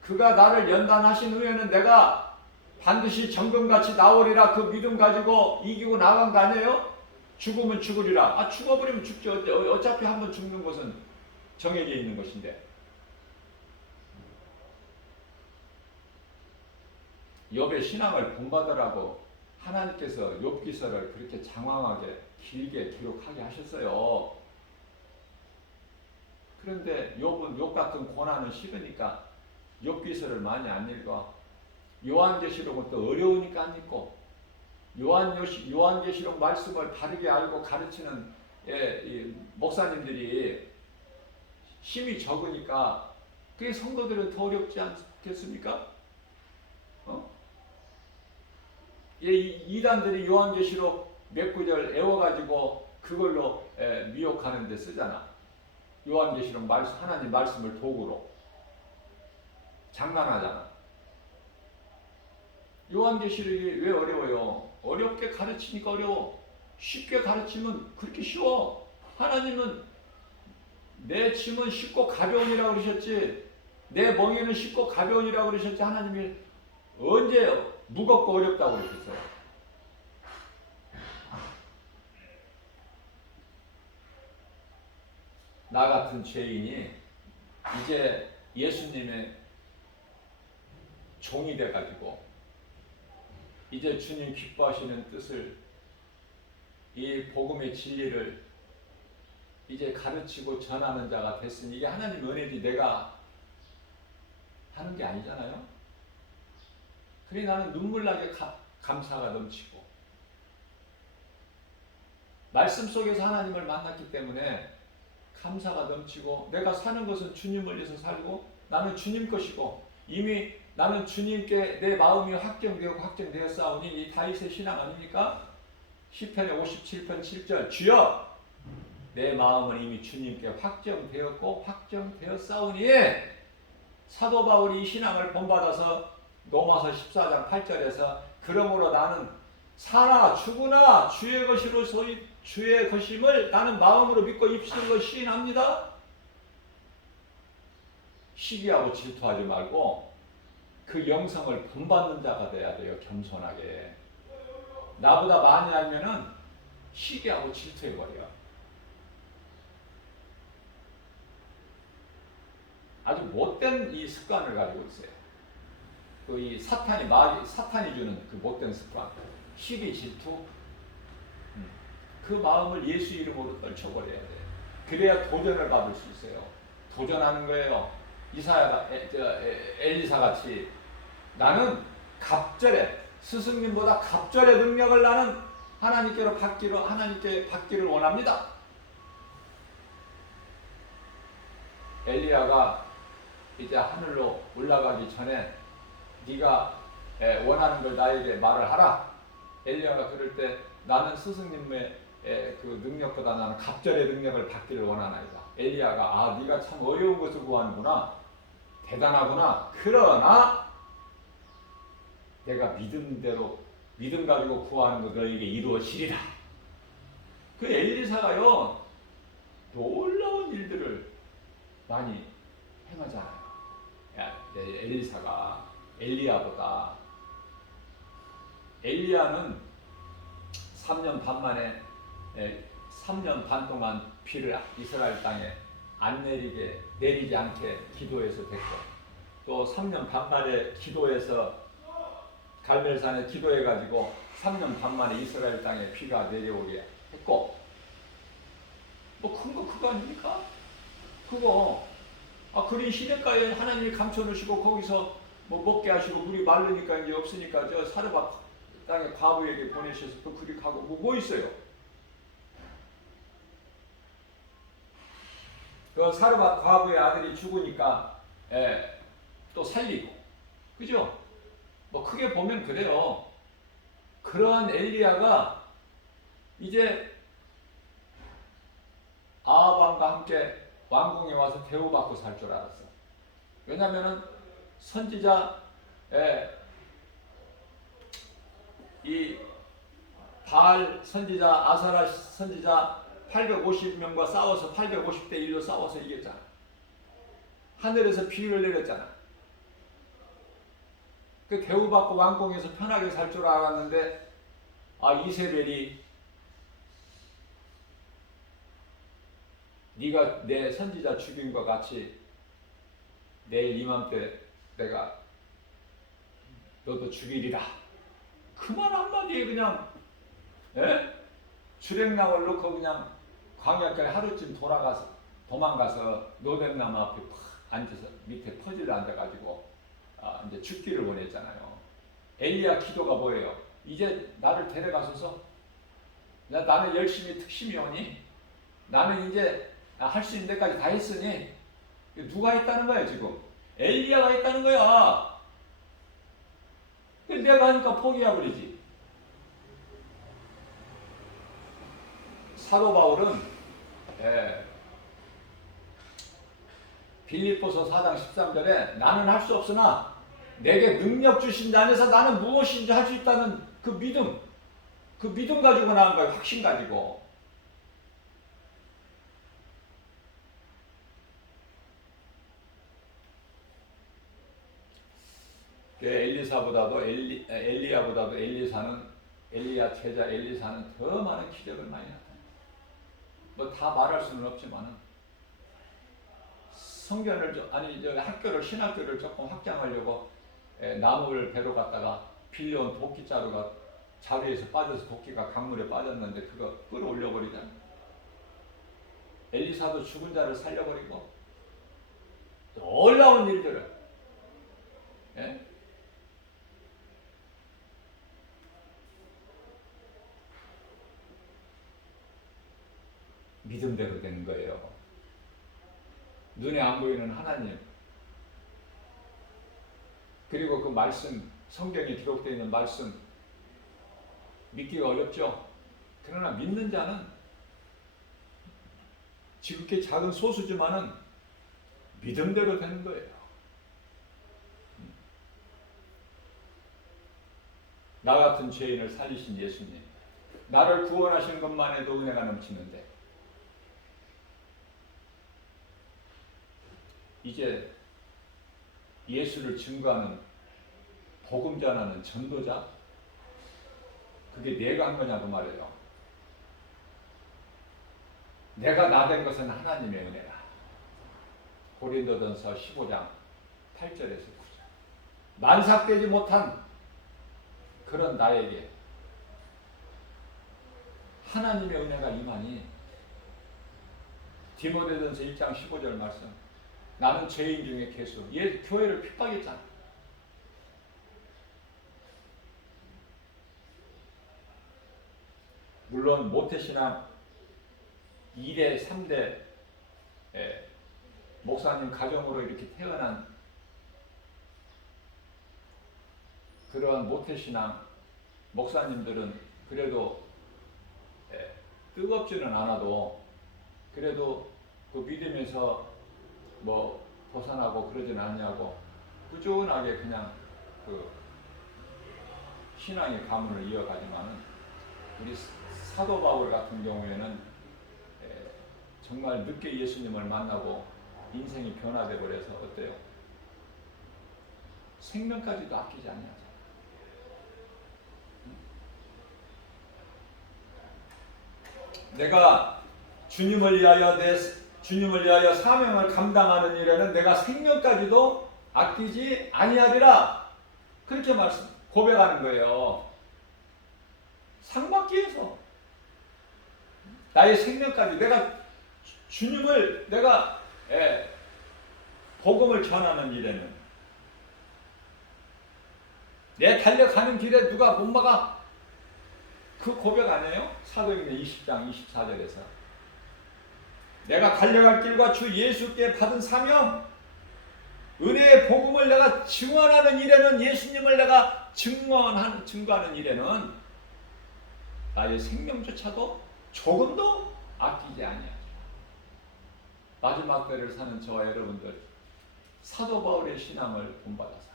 그가 나를 연단하신 후에는 내가 반드시 정금같이 나오리라. 그 믿음 가지고 이기고 나간 거 아니에요? 죽으면 죽으리라. 죽어버리면 죽죠. 어차피 한번 죽는 것은 정해져 있는 것인데. 욥의 신앙을 본받으라고 하나님께서 욥기서를 그렇게 장황하게 길게 기록하게 하셨어요. 그런데 욥은 욥 같은 고난은 싫으니까 욥기서를 많이 안 읽어. 요한계시록은 또 어려우니까 안 읽고 요한계시록 말씀을 바르게 알고 가르치는 목사님들이 힘이 적으니까 그게 성도들은 더 어렵지 않겠습니까? 예, 이단들이 요한계시록 몇 구절 애워가지고 그걸로 미혹하는 데 쓰잖아. 요한계시록 말씀, 하나님 말씀을 도구로 장난하잖아. 요한계시록이 왜 어려워요? 어렵게 가르치니까 어려워. 쉽게 가르치면 그렇게 쉬워. 하나님은 내 짐은 쉽고 가벼운이라고 그러셨지, 내 멍에는 쉽고 가벼운이라고 그러셨지, 하나님이 언제 무겁고 어렵다고 그러셨어요? 나 같은 죄인이 이제 예수님의 종이 돼가지고 이제 주님 기뻐하시는 뜻을, 이 복음의 진리를 이제 가르치고 전하는 자가 됐으니 이게 하나님 은혜지 내가 하는 게 아니잖아요. 그래 나는 눈물나게 감사가 넘치고, 말씀 속에서 하나님을 만났기 때문에 감사가 넘치고, 내가 사는 것은 주님을 위해서 살고 나는 주님 것이고 이미 나는 주님께 내 마음이 확정되고 확정되었사오니, 이 다윗의 신앙 아닙니까? 시편의 57편 7절 주여 내 마음은 이미 주님께 확정되었고 확정되었사오니, 사도 바울이 이 신앙을 본받아서 로마서 14장 8절에서 그러므로 나는 사나 죽으나 주의 것이로 소위 주의 것임을 나는 마음으로 믿고 입술로 시인합니다. 시기하고 질투하지 말고 그 영성을 본받는 자가 돼야 돼요. 겸손하게. 나보다 많이 알면은 시기하고 질투해버려. 아주 못된 이 습관을 가지고 있어요. 그 이 사탄이 주는 그 못된 습관, 시기 질투, 그 마음을 예수 이름으로 떨쳐버려야 돼. 그래야 도전을 받을 수 있어요. 도전하는 거예요. 엘리사 같이 나는 갑절에, 스승님보다 갑절의 능력을 나는 하나님께 받기를 원합니다. 엘리야가 이제 하늘로 올라가기 전에 네가 원하는 걸 나에게 말을 하라. 엘리야가 그럴 때 나는 스승님의 그 능력보다 나는 갑절의 능력을 받기를 원하나이다. 엘리야가 네가 참 어려운 것을 구하는구나. 대단하구나. 그러나 내가 믿음 가지고 구하는 것 너에게 이루어지리라. 그 엘리사가요 놀라운 일들을 많이 행하잖아요. 엘리사가 엘리야보다, 엘리야는 3년 반 만에 3년 반 동안 비를 이스라엘 땅에 안 내리지 않게 기도해서 됐고, 또 3년 반 만에 기도해서 갈멜산에 기도해가지고 3년 반 만에 이스라엘 땅에 비가 내려오게 했고, 뭐 큰 거 그거 아닙니까? 그거 그린 시냇가에 하나님이 감춰놓으시고 거기서 뭐 먹게 하시고 물이 마르니까 이제 없으니까 저 사르밧 땅에 과부에게 보내셔서 또 그리 가고 뭐 있어요? 그 사르밧 과부의 아들이 죽으니까 또 살리고, 그죠? 뭐 크게 보면 그래요. 그러한 엘리야가 이제 아합왕과 함께 왕궁에 와서 대우받고 살 줄 알았어. 왜냐면은 선지자 이 바알 선지자, 아사라 선지자 850명과 싸워서 850대 1로 싸워서 이겼잖아. 하늘에서 비를 내렸잖아. 그 대우받고 왕궁에서 편하게 살 줄 알았는데 이세벨이 네가 내 선지자 죽인 것 같이 내일 이맘때 내가 너도 죽이리라. 그 말 한마디에 그냥 주랭랑을 놓고 그냥 광야까지 하루쯤 도망가서 노백나무 앞에 팍 앉아서 밑에 퍼즐을 앉아가지고 이제 죽기를 원했잖아요. 엘리야 기도가 뭐예요? 이제 나를 데려가소서. 나는 열심히 특심이 오니 나는 이제 할 수 있는 데까지 다 했으니 누가 했다는 거야 지금? 엘리야가 했다는 거야. 내가 하니까 포기해버리지. 사도 바울은 빌립보서 4장 13절에 나는 할 수 없으나 내게 능력 주신 자 안에서 나는 무엇인지 할 수 있다는 그 믿음 가지고 나온 거예요. 확신 가지고. 엘리야보다도 엘리야 제자 엘리사는 더 많은 기적을 많이 나타내요. 뭐 다 말할 수는 없지만은 학교를 신학교를 조금 확장하려고 나무를 배로 갔다가 빌려온 도끼자루가 자루에서 빠져서 도끼가 강물에 빠졌는데 그거 끌어올려 버리잖아요. 엘리사도 죽은 자를 살려버리고 놀라운 일들을 믿음대로 된 거예요. 눈에 안 보이는 하나님, 그리고 그 말씀, 성경에 기록되어 있는 말씀 믿기가 어렵죠. 그러나 믿는 자는 지극히 작은 소수지만은 믿음대로 되는 거예요. 나 같은 죄인을 살리신 예수님, 나를 구원하시는 것만 해도 은혜가 넘치는데 이제 예수를 증거하는 복음 전하는 전도자, 그게 내가 한 거냐고 말해요. 내가 나 된 것은 하나님의 은혜라. 고린도전서 15장 8절에서 9절. 만삭되지 못한 그런 나에게 하나님의 은혜가 임하니, 디모데전서 1장 15절 말씀, 나는 죄인 중에 괴수. 교회를 핍박했잖아. 물론 모태신앙 2대 3대 목사님 가정으로 이렇게 태어난 그러한 모태신앙 목사님들은 그래도 뜨겁지는 않아도 그래도 그 믿음에서 뭐 벗어나고 그러진 않냐고 꾸준하게 그냥 그 신앙의 가문을 이어가지만은, 우리 사도 바울 같은 경우에는 정말 늦게 예수님을 만나고 인생이 변화돼 버려서 어때요? 생명까지도 아끼지 않냐죠. 내가 주님을 위하여 사명을 감당하는 일에는 내가 생명까지도 아끼지 아니하리라. 그렇게 고백하는 거예요. 상받기 위해서 나의 생명까지, 내가 주님을 복음을 전하는 일에는, 내 달려가는 길에 누가 못 막아. 그 고백 아니에요? 사도행전 20장 24절에서 내가 달려갈 길과 주 예수께 받은 사명, 은혜의 복음을 내가 증언하는 일에는, 예수님을 내가 증거하는 일에는 나의 생명조차도 조금도 아끼지 아니하리라. 마지막 때를 사는 저와 여러분들, 사도 바울의 신앙을 본받아서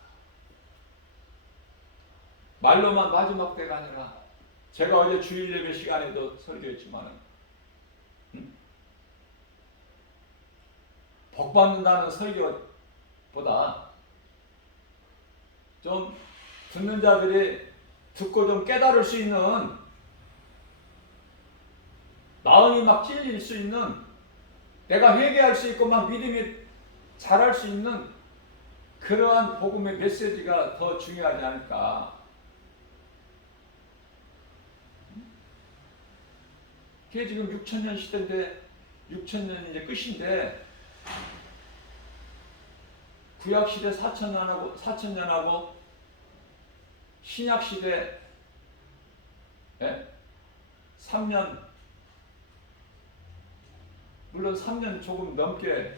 말로만 마지막 때가 아니라, 제가 어제 주일 예배 시간에도 설교했지만은 복 받는다는 설교보다 좀 듣는 자들이 듣고 좀 깨달을 수 있는, 마음이 막 찔릴 수 있는, 내가 회개할 수 있고 막 믿음이 자랄 수 있는 그러한 복음의 메시지가 더 중요하지 않을까. 그게 지금 6,000년 시대인데, 6,000년이 이제 끝인데, 구약 시대 4,000년하고 신약 시대 3년, 물론 3년 조금 넘게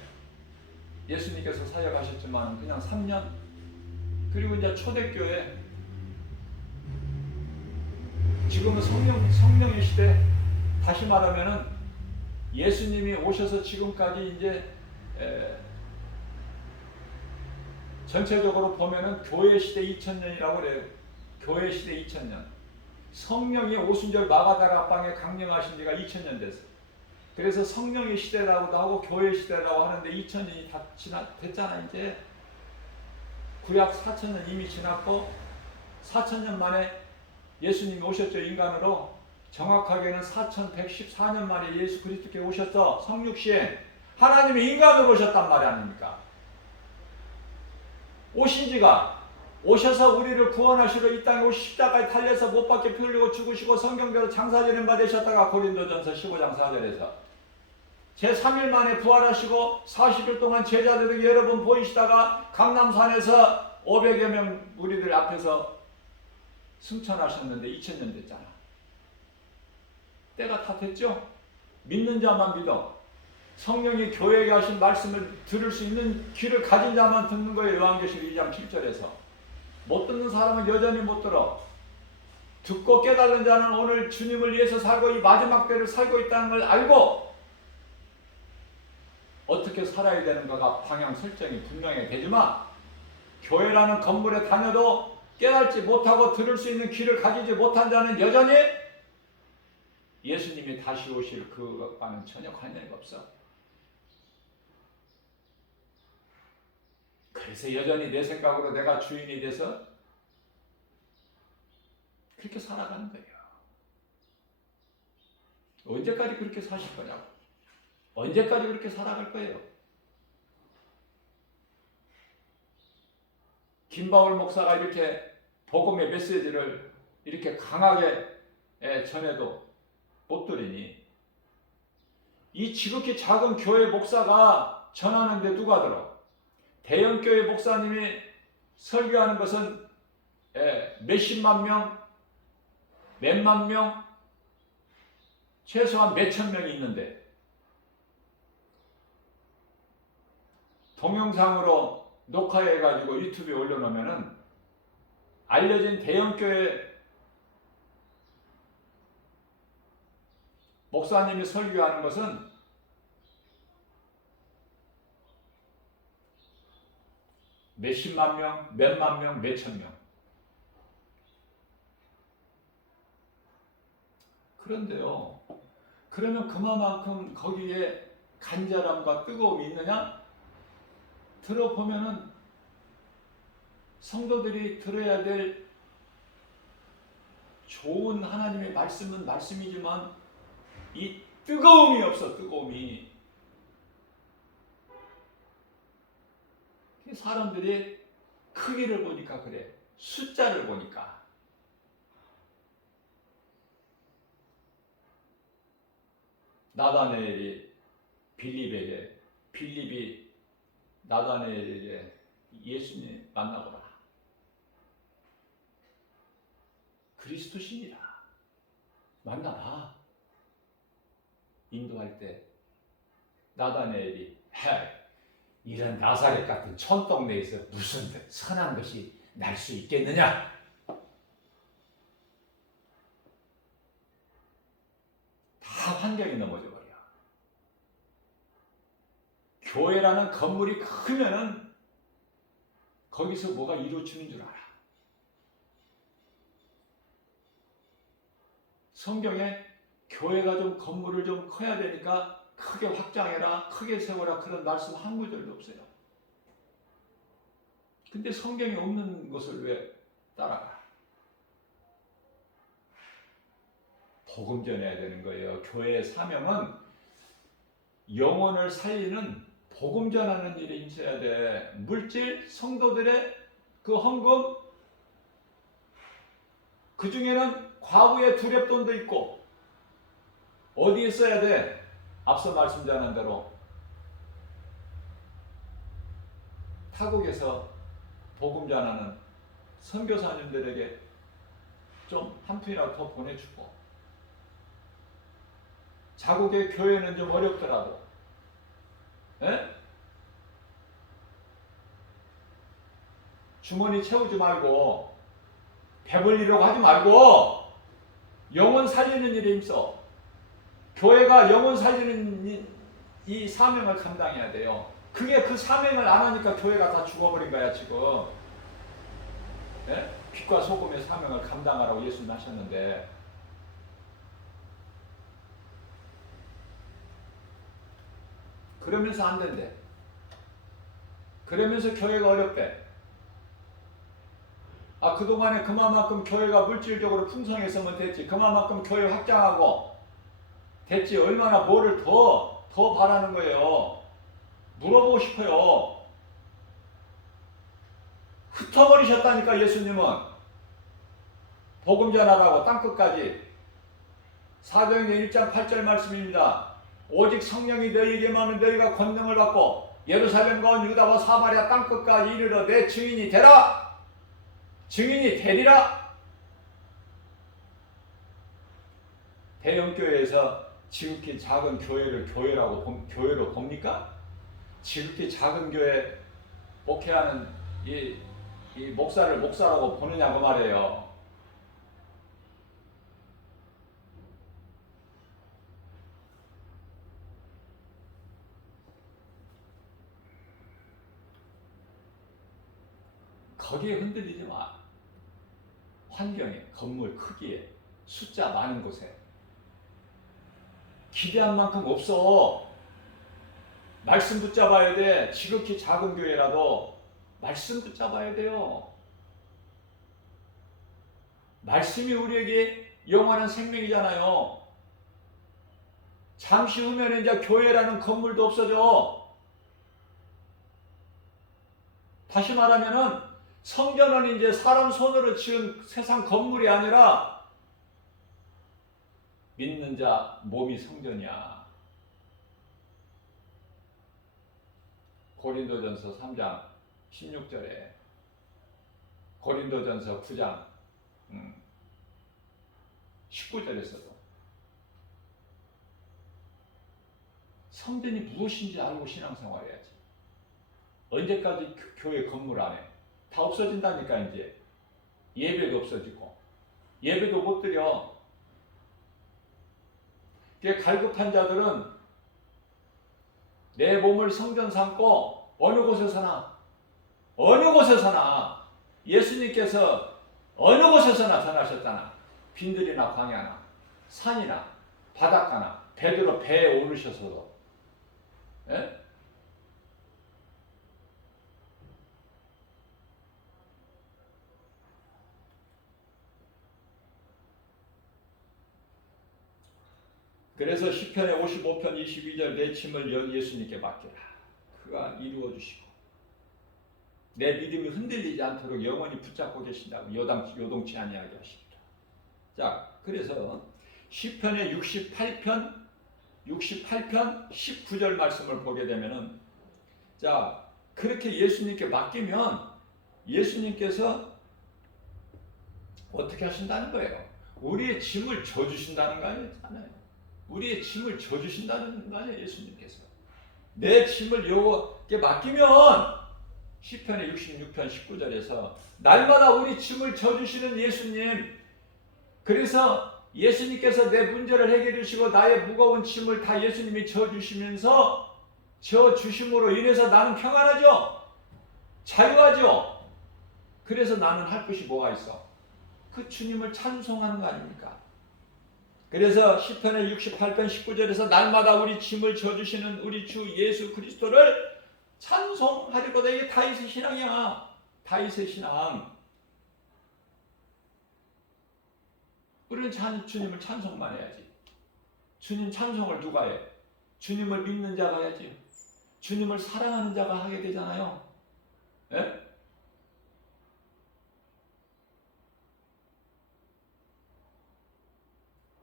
예수님께서 사역하셨지만 그냥 3년. 그리고 이제 초대교회, 지금은 성령의 시대. 다시 말하면은 예수님이 오셔서 지금까지 이제 전체적으로 보면은 교회 시대 2000년이라고 그래요. 교회 시대 2000년. 성령이 오순절 마가다라 앞방에 강령하신 지가 2000년 됐어요. 그래서 성령의 시대라고도 하고 교회 시대라고 하는데 2000년이 다 됐잖아. 이제 구약 4000년 이미 지났고 4000년 만에 예수님이 오셨죠. 인간으로. 정확하게는 4114년 만에 예수 그리스도께 오셨어. 성육신. 하나님이 인간으로 오셨단 말이 아닙니까? 오신 지가, 오셔서 우리를 구원하시러 이 땅에 오시 십자가에 달려서 못 박혀 피 흘리고 죽으시고 성경대로 장사제는 받으셨다가 고린도전서 15장 4절에서 제3일 만에 부활하시고 40일 동안 제자들에게 여러 번 보이시다가 강남산에서 500여 명 무리들 앞에서 승천하셨는데 2000년 됐잖아. 때가 다 됐죠? 믿는 자만 믿어. 성령이 교회에게 하신 말씀을 들을 수 있는 귀를 가진 자만 듣는 거예요. 요한계시록 2장 7절에서. 못 듣는 사람은 여전히 못 들어. 듣고 깨달은 자는 오늘 주님을 위해서 살고 이 마지막 때를 살고 있다는 걸 알고 어떻게 살아야 되는가가 방향 설정이 분명히 되지만 교회라는 건물에 다녀도 깨닫지 못하고 들을 수 있는 귀를 가지지 못한 자는 여전히 예수님이 다시 오실 그것과는 전혀 관련이 없어. 그래서 여전히 내 생각으로 내가 주인이 돼서 그렇게 살아가는 거예요. 언제까지 그렇게 사실 거냐고. 언제까지 그렇게 살아갈 거예요. 김바울 목사가 이렇게 복음의 메시지를 이렇게 강하게 전해도 못 들으니 이 지극히 작은 교회 목사가 전하는데 누가 들어? 대형 교회 목사님이 설교하는 것은 몇십만 명, 몇만 명, 최소한 몇천 명이 있는데 동영상으로 녹화해가지고 유튜브에 올려놓으면은 알려진 대형교회 목사님이 설교하는 것은 몇십만 명, 몇만 명, 몇천 명. 그런데요, 그러면 그만큼 거기에 간절함과 뜨거움이 있느냐? 들어보면은 성도들이 들어야 될 좋은 하나님의 말씀은 말씀이지만 이 뜨거움이 없어. 뜨거움이. 사람들이 크기를 보니까 그래. 숫자를 보니까. 나다나엘이 빌립에게, 빌립이 나다나엘에게 예수님 만나보라. 그리스도시니라. 만나봐. 인도할 때 나다나엘이 이런 나사렛 같은 촌동네에서 무슨 선한 것이 날 수 있겠느냐? 다 환경이 넘어져 버려. 교회라는 건물이 크면은 거기서 뭐가 이루어지는 줄 알아. 성경에 교회가 좀 건물을 좀 커야 되니까 크게 확장해라, 크게 세워라 그런 말씀 한 구절도 없어요. 근데 성경이 없는 것을 왜 따라가? 복음 전해야 되는 거예요. 교회의 사명은 영혼을 살리는 복음 전하는 일에 있어야 돼. 물질, 성도들의 그 헌금, 그 중에는 과부의 두렵돈도 있고 어디에 써야 돼? 앞서 말씀드린 대로 타국에서 복음 전하는 선교사님들에게 좀 한 푼이라도 더 보내주고, 자국의 교회는 좀 어렵더라도 주머니 채우지 말고 배불리려고 하지 말고 영혼 살리는 일에 힘써. 교회가 영혼 살리는 이 사명을 감당해야 돼요. 그게 그 사명을 안 하니까 교회가 다 죽어버린 거야 지금. 예? 빛과 소금의 사명을 감당하라고 예수님 하셨는데 그러면서 안 된대. 그러면서 교회가 어렵대. 그동안에 그만큼 교회가 물질적으로 풍성했으면 됐지. 그만큼 교회 확장하고 됐지. 얼마나 뭐를 더 바라는 거예요. 물어보고 싶어요. 흩어버리셨다니까 예수님은. 복음 전하라고 땅끝까지. 사도행전 1장 8절 말씀입니다. 오직 성령이 너희에게만 하면 너희가 권능을 받고 예루살렘과 유다와 사마리아 땅끝까지 이르러 내 증인이 되라. 증인이 되리라. 대형교회에서 지극히 작은 교회를 교회로 봅니까? 지극히 작은 교회 목회하는 이 목사를 목사라고 보느냐고 말이에요. 거기에 흔들리지 마. 환경에, 건물 크기에, 숫자 많은 곳에 기대한 만큼 없어. 말씀 붙잡아야 돼. 지극히 작은 교회라도 말씀 붙잡아야 돼요. 말씀이 우리에게 영원한 생명이잖아요. 잠시 후면 이제 교회라는 건물도 없어져. 다시 말하면은 성전은 이제 사람 손으로 지은 세상 건물이 아니라 믿는 자 몸이 성전이야. 고린도전서 3장 16절에 고린도전서 9장 19절에서도 성전이 무엇인지 알고 신앙생활 해야지. 언제까지 교회 건물 안에 다 없어진다니까. 이제 예배도 없어지고 예배도 못 드려. 갈급한 자들은 내 몸을 성전 삼고 어느 곳에서나 예수님께서 어느 곳에서나 전하셨잖아. 빈들이나 광야나 산이나 바닷가나 베드로 배에 오르셔서도. 예? 그래서 시편의 55편 22절 내 짐을 예수님께 맡기라. 그가 이루어 주시고 내 믿음이 흔들리지 않도록 영원히 붙잡고 계신다고 요동치 아니하게 하십니다. 자, 그래서 시편의 68편 19절 말씀을 보게 되면은, 자, 그렇게 예수님께 맡기면 예수님께서 어떻게 하신다는 거예요? 우리의 짐을 져주신다는 거 아니잖아요. 우리의 짐을 져주신다는 거 아니에요, 예수님께서. 내 짐을 여호와께 맡기면 시편의 66편 19절에서 날마다 우리 짐을 져주시는 예수님. 그래서 예수님께서 내 문제를 해결해 주시고 나의 무거운 짐을 다 예수님이 져주시면서 져주심으로 인해서 나는 평안하죠. 자유하죠. 그래서 나는 할 것이 뭐가 있어? 그 주님을 찬송하는 거 아닙니까? 그래서 시편의 68편 19절에서 날마다 우리 짐을 져주시는 우리 주 예수 그리스도를 찬송하려거든. 이게 다윗의 신앙이야. 다윗의 신앙. 우리는 주님을 찬송만 해야지. 주님 찬송을 누가 해? 주님을 믿는 자가 해야지. 주님을 사랑하는 자가 하게 되잖아요. 예?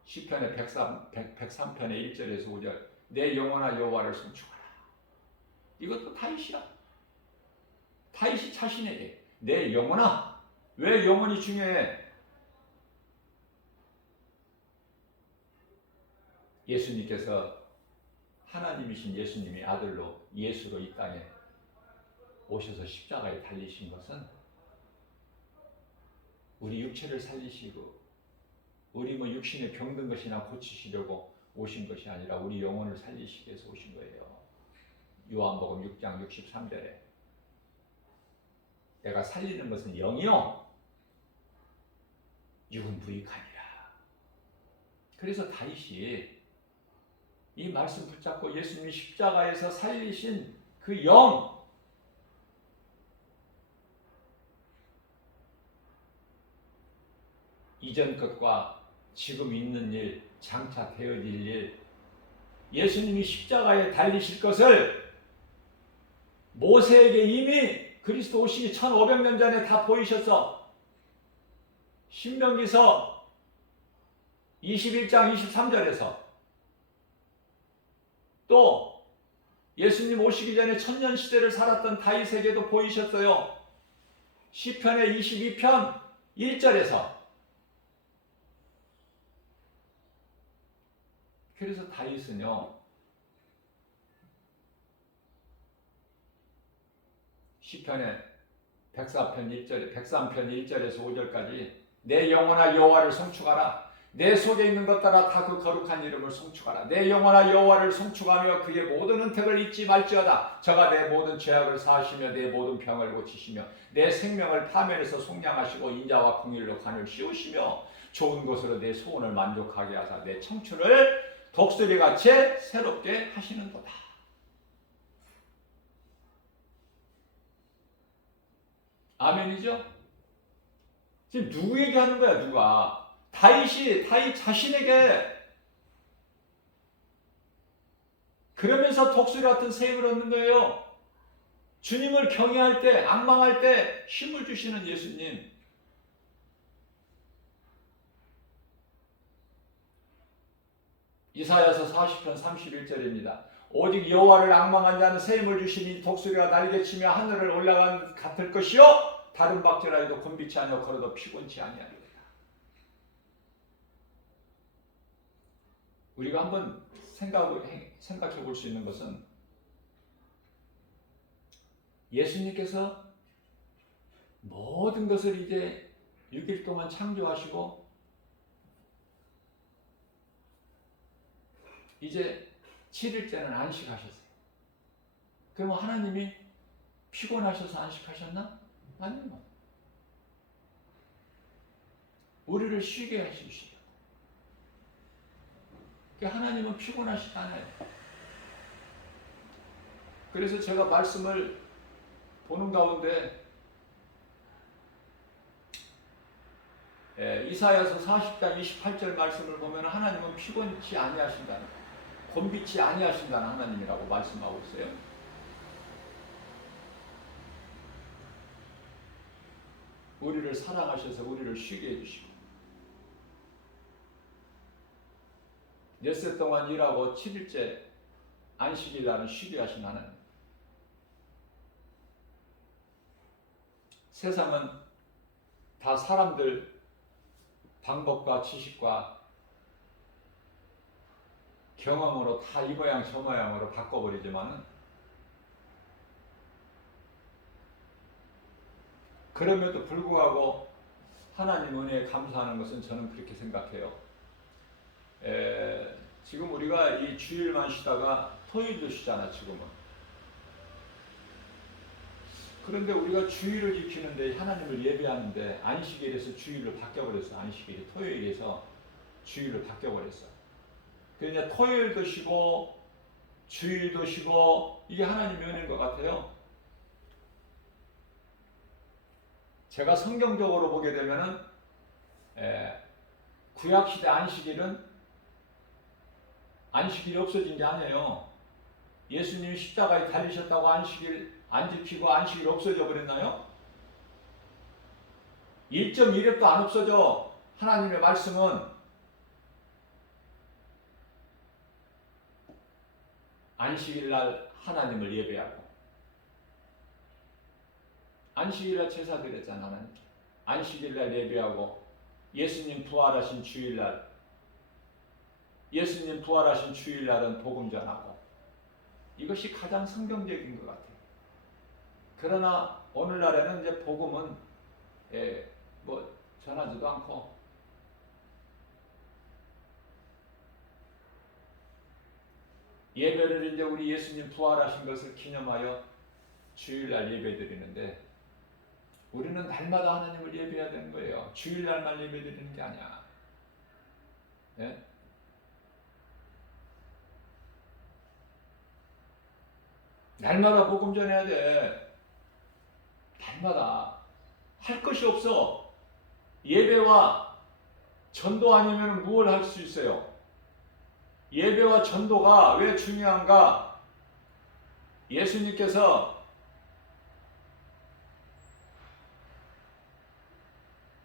시편의 103편의 1절에서 5절 내 영혼아 여호와를 송축하라. 이것도 다윗이야. 다윗이 자신에게 내 영혼아. 왜 영혼이 중요해? 예수님께서 하나님이신 예수님이 아들로 예수로 이 땅에 오셔서 십자가에 달리신 것은 우리 육체를 살리시고 우리 뭐 육신에 병든 것이나 고치시려고 오신 것이 아니라 우리 영혼을 살리시기 위해서 오신 거예요. 요한복음 6장 63절에 내가 살리는 것은 영이요 육은 무익하니라. 그래서 다윗이 이 말씀 붙잡고 예수님이 십자가에서 살리신 그 영, 이전 것과 지금 있는 일, 장차 되어질 일, 예수님이 십자가에 달리실 것을 모세에게 이미 그리스도 오시기 1500년 전에 다 보이셨어. 신명기서 21장 23절에서 또 예수님 오시기 전에 천년시대를 살았던 다윗에게도 보이셨어요. 시편의 22편 1절에서. 그래서 다윗은요, 시편의 104편 1절에 103편 1절에서 5절까지 내 영혼아 여호와를 송축하라. 내 속에 있는 것 따라 다 그 거룩한 이름을 송축하라. 내 영혼아 여호와를 송축하며 그의 모든 은택을 잊지 말지어다. 저가 내 모든 죄악을 사하시며 내 모든 병을 고치시며 내 생명을 파멸해서 속량하시고 인자와 긍휼로 관을 씌우시며 좋은 것으로 내 소원을 만족하게 하사 내 청춘을 독수리같이 새롭게 하시는도다. 아멘이죠? 지금 누구에게 하는 거야, 누가? 다윗 자신에게. 그러면서 독수리 같은 새 힘을 얻는 거예요. 주님을 경외할 때, 앙망할 때 힘을 주시는 예수님. 이사야서 40편 31절입니다. 오직 여호와를 앙망한 자는 새 힘을 주시니 독수리가 날개치며 하늘을 올라간 같을 것이요 다른 박질하여도 곤비치 아니하고 걸어도 피곤치 아니하리라. 우리가 한번 생각해 볼 수 있는 것은 예수님께서 모든 것을 이제 6일 동안 창조하시고 이제 7일째는 안식하셨어요. 그럼 하나님이 피곤하셔서 안식하셨나? 아니요. 우리를 쉬게 하시시려고. 하나님은 피곤하시지 않아요. 그래서 제가 말씀을 보는 가운데 이사야서 40장 28절 말씀을 보면 하나님은 피곤치 아니하신다는, 곤비치 아니하신다는 하나님이라고 말씀하고 있어요. 우리를 사랑하셔서 우리를 쉬게 해주시고 엿새 동안 일하고 7일째 안식일 날은 쉬게 하신 하나님. 세상은 다 사람들 방법과 지식과 경험으로 다 이 모양 저 모양으로 바꿔버리지만은 그럼에도 불구하고 하나님 은혜에 감사하는 것은 저는 그렇게 생각해요. 지금 우리가 이 주일만 쉬다가 토요일도 쉬잖아 지금은. 그런데 우리가 주일을 지키는데 하나님을 예배하는데 안식일에서 주일로 바뀌어버렸어. 안식일이 토요일에서 주일로 바뀌어버렸어. 그러니까 토요일도 쉬고 주일도 쉬고 이게 하나님의 은혜인 것 같아요. 제가 성경적으로 보게 되면은 구약시대 안식일이 없어진 게 아니에요. 예수님이 십자가에 달리셨다고 안식일 안 지키고 안식일 없어져 버렸나요? 1.1획도 안 없어져. 하나님의 말씀은 안식일 날 하나님을 예배하고 안식일 날 제사 드렸잖아. 하나님께 안식일 날 예배하고 예수님 부활하신 주일날 예수님 부활하신 주일날은 복음 전하고 이것이 가장 성경적인 것 같아요. 그러나 오늘날에는 이제 복음은 뭐 전하지도 않고. 예배를 이제 우리 예수님 부활하신 것을 기념하여 주일날 예배 드리는데, 우리는 날마다 하나님을 예배해야 되는 거예요. 주일날만 예배 드리는 게 아니야. 예? 날마다 복음 전해야 돼. 날마다. 할 것이 없어. 예배와 전도 아니면 무엇을 할 수 있어요? 예배와 전도가 왜 중요한가? 예수님께서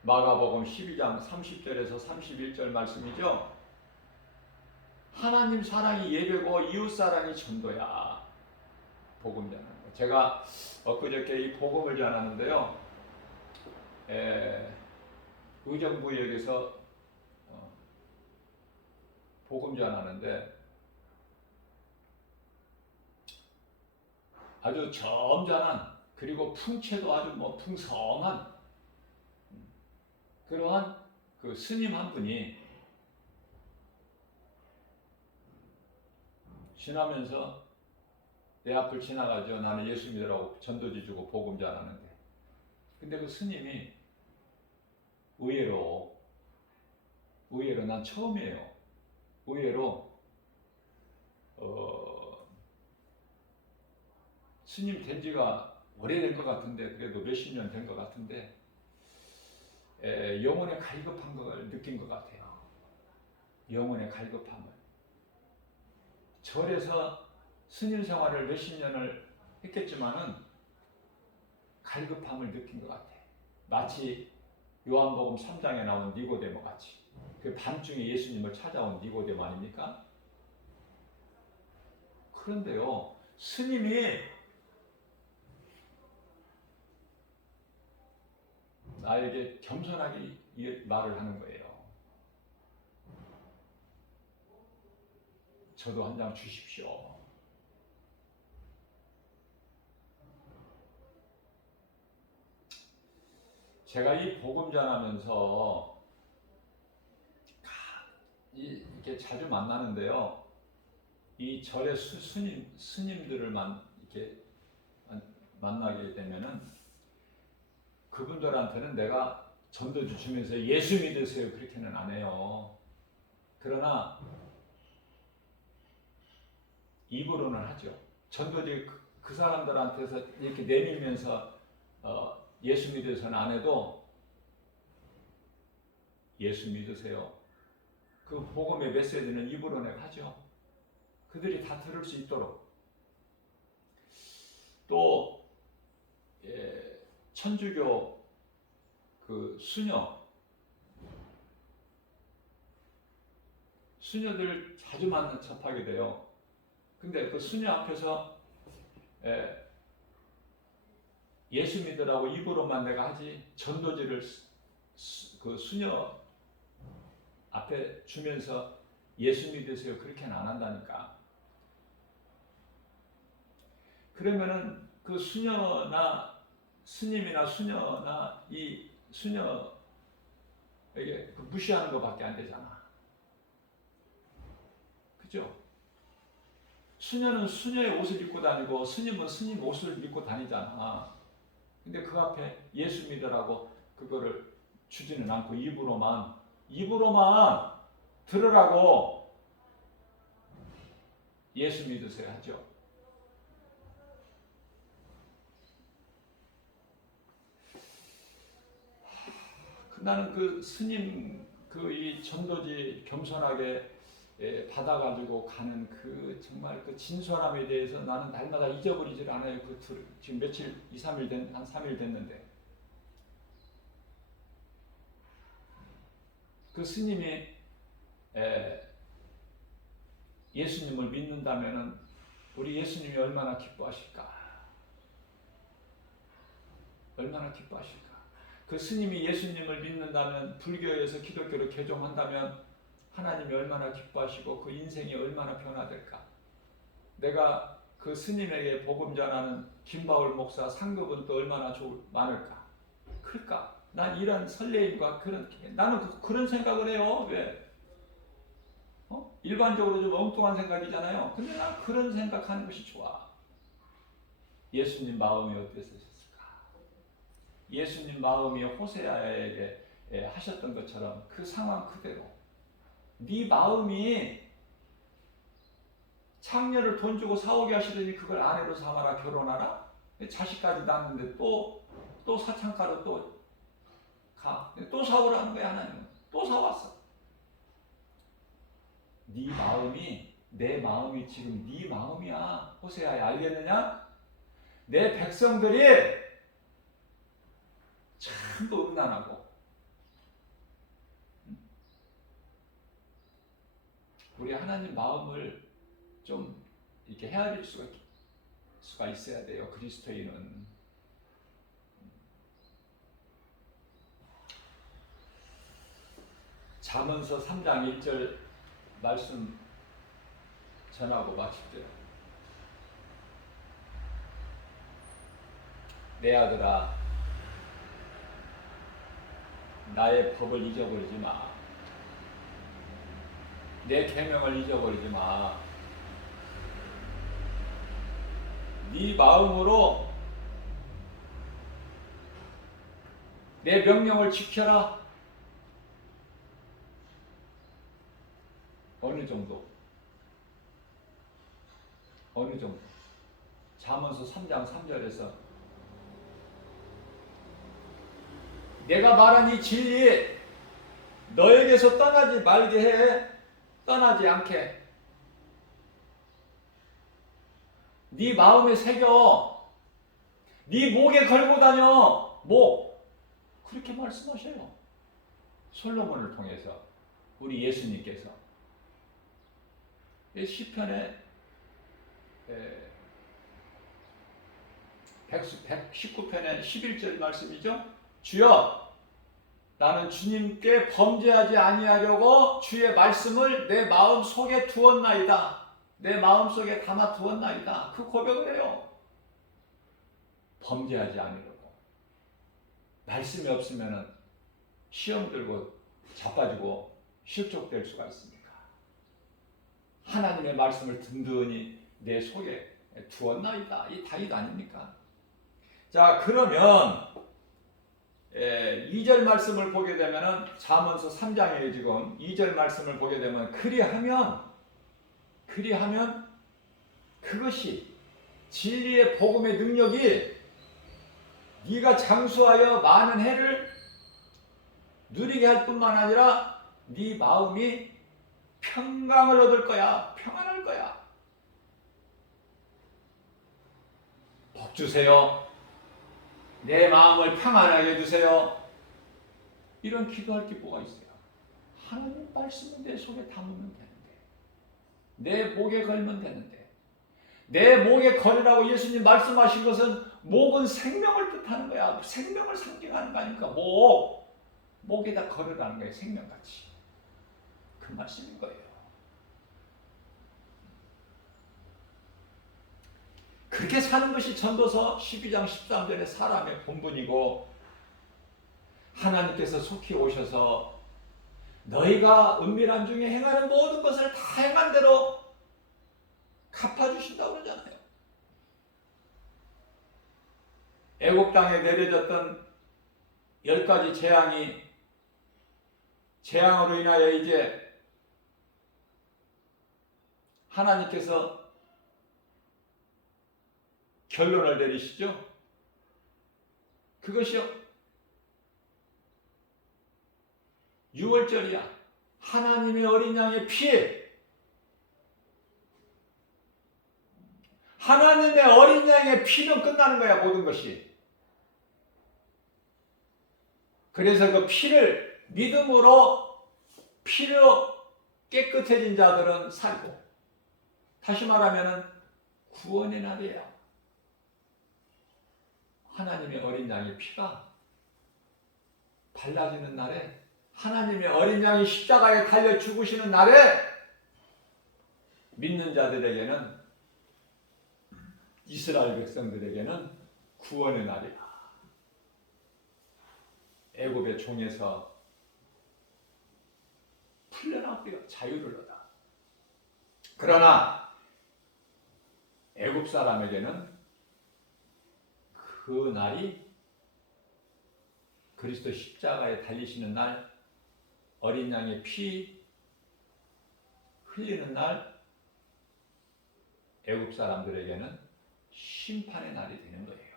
마가복음 12장 30절에서 31절 말씀이죠. 하나님 사랑이 예배고 이웃 사랑이 전도야. 복음 전하는 거. 제가 엊그저께 이 복음을 전하는데요. 의정부역에서 복음 전하는데 아주 점잖은, 그리고 풍채도 아주 풍성한 그러한 그 스님 한 분이 지나면서 내 앞을 지나가죠. 나는 예수 믿으라고 전도지 주고 복음 전하는데, 근데 그 스님이 의외로 난 처음이에요. 의외로 스님 된 지가 오래된 것 같은데, 그래도 몇십 년 된 것 같은데, 영혼의 갈급한 걸 느낀 것 같아요. 영혼의 갈급함을. 절에서 스님 생활을 몇십 년을 했겠지만은 갈급함을 느낀 것 같아요. 마치 요한복음 3장에 나온 니고데모 같이. 그 밤중에 예수님을 찾아온 니고데모 아닙니까? 그런데요, 스님이 나에게 겸손하게 말을 하는 거예요. 저도 한 장 주십시오. 제가 이 복음 전하면서 이렇게 자주 만나는데요. 이 절의 스님들을 이렇게 만나게 되면은 그분들한테는 내가 전도주 주면서 예수 믿으세요 그렇게는 안 해요. 그러나 입으로는 하죠. 전도지 그 사람들한테서 이렇게 내밀면서 예수 믿으서는 안 해도 예수 믿으세요. 그 복음의 메시지는 입으로 내가 하죠. 그들이 다 들을 수 있도록. 또 천주교 그 수녀들 자주 접하게 돼요. 근데 그 수녀 앞에서 예수 믿으라고 입으로만 내가 하지, 전도지를 그 수녀 앞에 주면서 예수 믿으세요 그렇게는 안 한다니까. 그러면은 그 수녀나 스님이나 수녀나 이 수녀에게 그 무시하는 것밖에 안 되잖아. 그죠? 수녀는 수녀의 옷을 입고 다니고 스님은 스님 옷을 입고 다니잖아. 근데 그 앞에 예수 믿으라고 그거를 주지는 않고 입으로만 들으라고 예수 믿으세요 하죠. 나는 그 스님 이 전도지 겸손하게 받아가지고 가는 그 정말 그 진솔함에 대해서 나는 날마다 잊어버리질 않아요. 지금 며칠 2, 3일 한 3일 됐는데 그 스님이 예수님을 믿는다면은 우리 예수님이 얼마나 기뻐하실까? 얼마나 기뻐하실까? 그 스님이 예수님을 믿는다면, 불교에서 기독교로 개종한다면 하나님이 얼마나 기뻐하시고 그 인생이 얼마나 변화될까? 내가 그 스님에게 복음 전하는 김바울 목사 상급은 또 얼마나 많을까? 클까? 난 이런 설레임과 나는 그런 생각을 해요. 왜? 일반적으로 좀 엉뚱한 생각이잖아요. 근데 난 그런 생각하는 것이 좋아. 예수님 마음이 어땠을까? 예수님 마음이 호세아에게 하셨던 것처럼 그 상황 그대로 네 마음이 창녀를 돈 주고 사오게 하시더니 그걸 아내로 삼아라, 결혼하라? 자식까지 낳는데 또 사창가로 또 가. 또 사오라는 거야. 하나님은 또 사왔어. 네 마음이, 내 마음이 지금 네 마음이야. 호세아야, 알겠느냐? 내 백성들이 참도 음란하고 우리 하나님 마음을 좀 이렇게 헤아릴 수가 있어야 돼요. 그리스도인은. 잠언서 3장 1절 말씀 전하고 마칠게요. 내 아들아, 나의 법을 잊어버리지 마. 내 계명을 잊어버리지 마. 네 마음으로 내 명령을 지켜라. 어느 정도? 잠언서 3장 3절에서 내가 말한 이 진리 너에게서 떠나지 말게 해. 떠나지 않게. 네 마음에 새겨. 네 목에 걸고 다녀. 목. 그렇게 말씀하셔요. 솔로몬을 통해서 우리 예수님께서 시편에 119편의 11절 말씀이죠. 주여, 나는 주님께 범죄하지 아니하려고 주의 말씀을 내 마음 속에 두었나이다. 내 마음 속에 담아 두었나이다. 그 고백을 해요. 범죄하지 않으려고. 말씀이 없으면 시험 들고 자빠지고 실족될 수가 있습니까? 하나님의 말씀을 든든히 내 속에 두었나이다. 이 다윗 아닙니까? 자, 그러면 2절 말씀을 보게 되면은 잠언서 3장에 지금 2절 말씀을 보게 되면 그리하면 그것이 진리의 복음의 능력이 네가 장수하여 많은 해를 누리게 할 뿐만 아니라 네 마음이 평강을 얻을 거야. 평안할 거야. 복 주세요. 내 마음을 평안하게 해주세요. 이런 기도할 게 뭐가 있어요? 하나님 말씀은 내 속에 담으면 되는데, 내 목에 걸면 되는데, 내 목에 걸으라고 예수님 말씀하신 것은 목은 생명을 뜻하는 거야. 생명을 상징하는 거 아닙니까? 목에다 걸으라는 거예요. 생명같이. 그 말씀인 거예요. 그렇게 사는 것이 전도서 12장 13절의 사람의 본분이고, 하나님께서 속히 오셔서 너희가 은밀한 중에 행하는 모든 것을 다 행한 대로 갚아주신다고 그러잖아요. 애국 땅에 내려졌던 10가지 재앙으로 인하여 이제 하나님께서 결론을 내리시죠. 그것이요, 6월절이야. 하나님의 어린 양의 피, 하나님의 어린 양의 피는 끝나는 거야. 모든 것이. 그래서 그 피를 믿음으로 피로 깨끗해진 자들은 살고, 다시 말하면 구원의 날이에요. 하나님의 어린 양의 피가 발라지는 날에, 하나님의 어린 양이 십자가에 달려 죽으시는 날에 믿는 자들에게는, 이스라엘 백성들에게는 구원의 날이야. 애굽의 종에서 풀려나오기가 자유를 얻어. 그러나 애굽 사람에게는 그 날이 그리스도 십자가에 달리시는 날, 어린 양의 피 흘리는 날, 애굽 사람들에게는 심판의 날이 되는 거예요.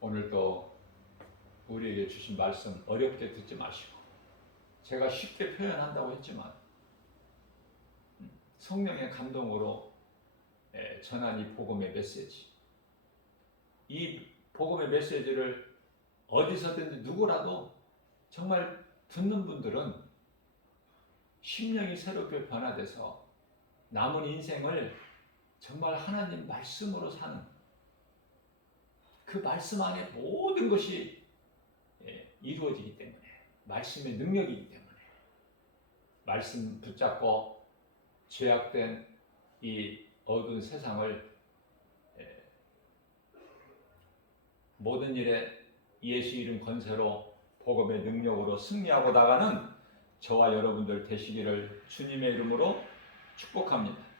오늘도 우리에게 주신 말씀 어렵게 듣지 마시고, 제가 쉽게 표현한다고 했지만 성령의 감동으로 전한 이 복음의 메시지, 이 복음의 메시지를 어디서든지 누구라도 정말 듣는 분들은 심령이 새롭게 변화돼서 남은 인생을 정말 하나님 말씀으로 사는, 그 말씀 안에 모든 것이 이루어지기 때문에, 말씀의 능력이기 때문에, 말씀 붙잡고 죄악된 이 어두운 세상을 모든 일에 예수 이름 권세로 복음의 능력으로 승리하고 나가는 저와 여러분들 되시기를 주님의 이름으로 축복합니다.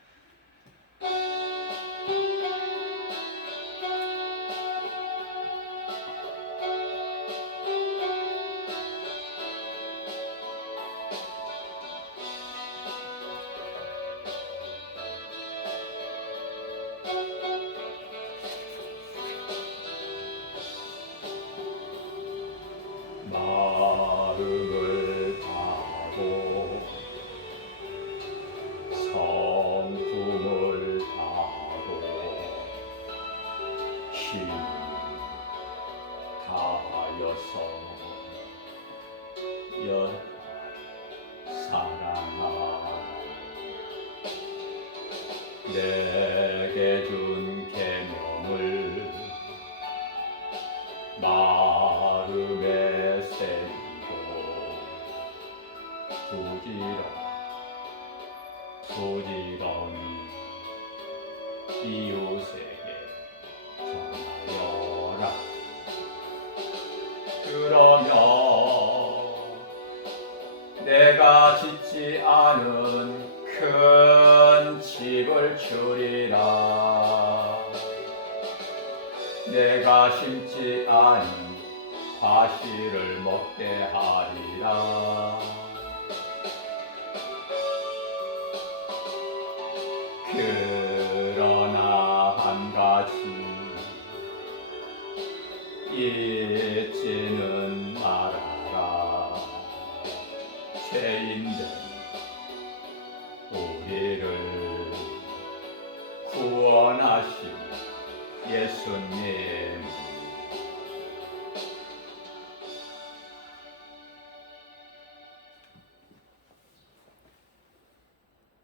마음을 다하고 성품을 다하고 힘 다하여서 사랑하라. 내게 준 계명을 마음에 새기고 부지런히 이웃에게 전하여라. 그러면 내가 짓지 않은 큰 집을 주리라. 내가 심지 않은 과실을 먹게 하리라. 그러나 한 가지 잊지는 말아라. 죄인된 우리를 구원하신 예수님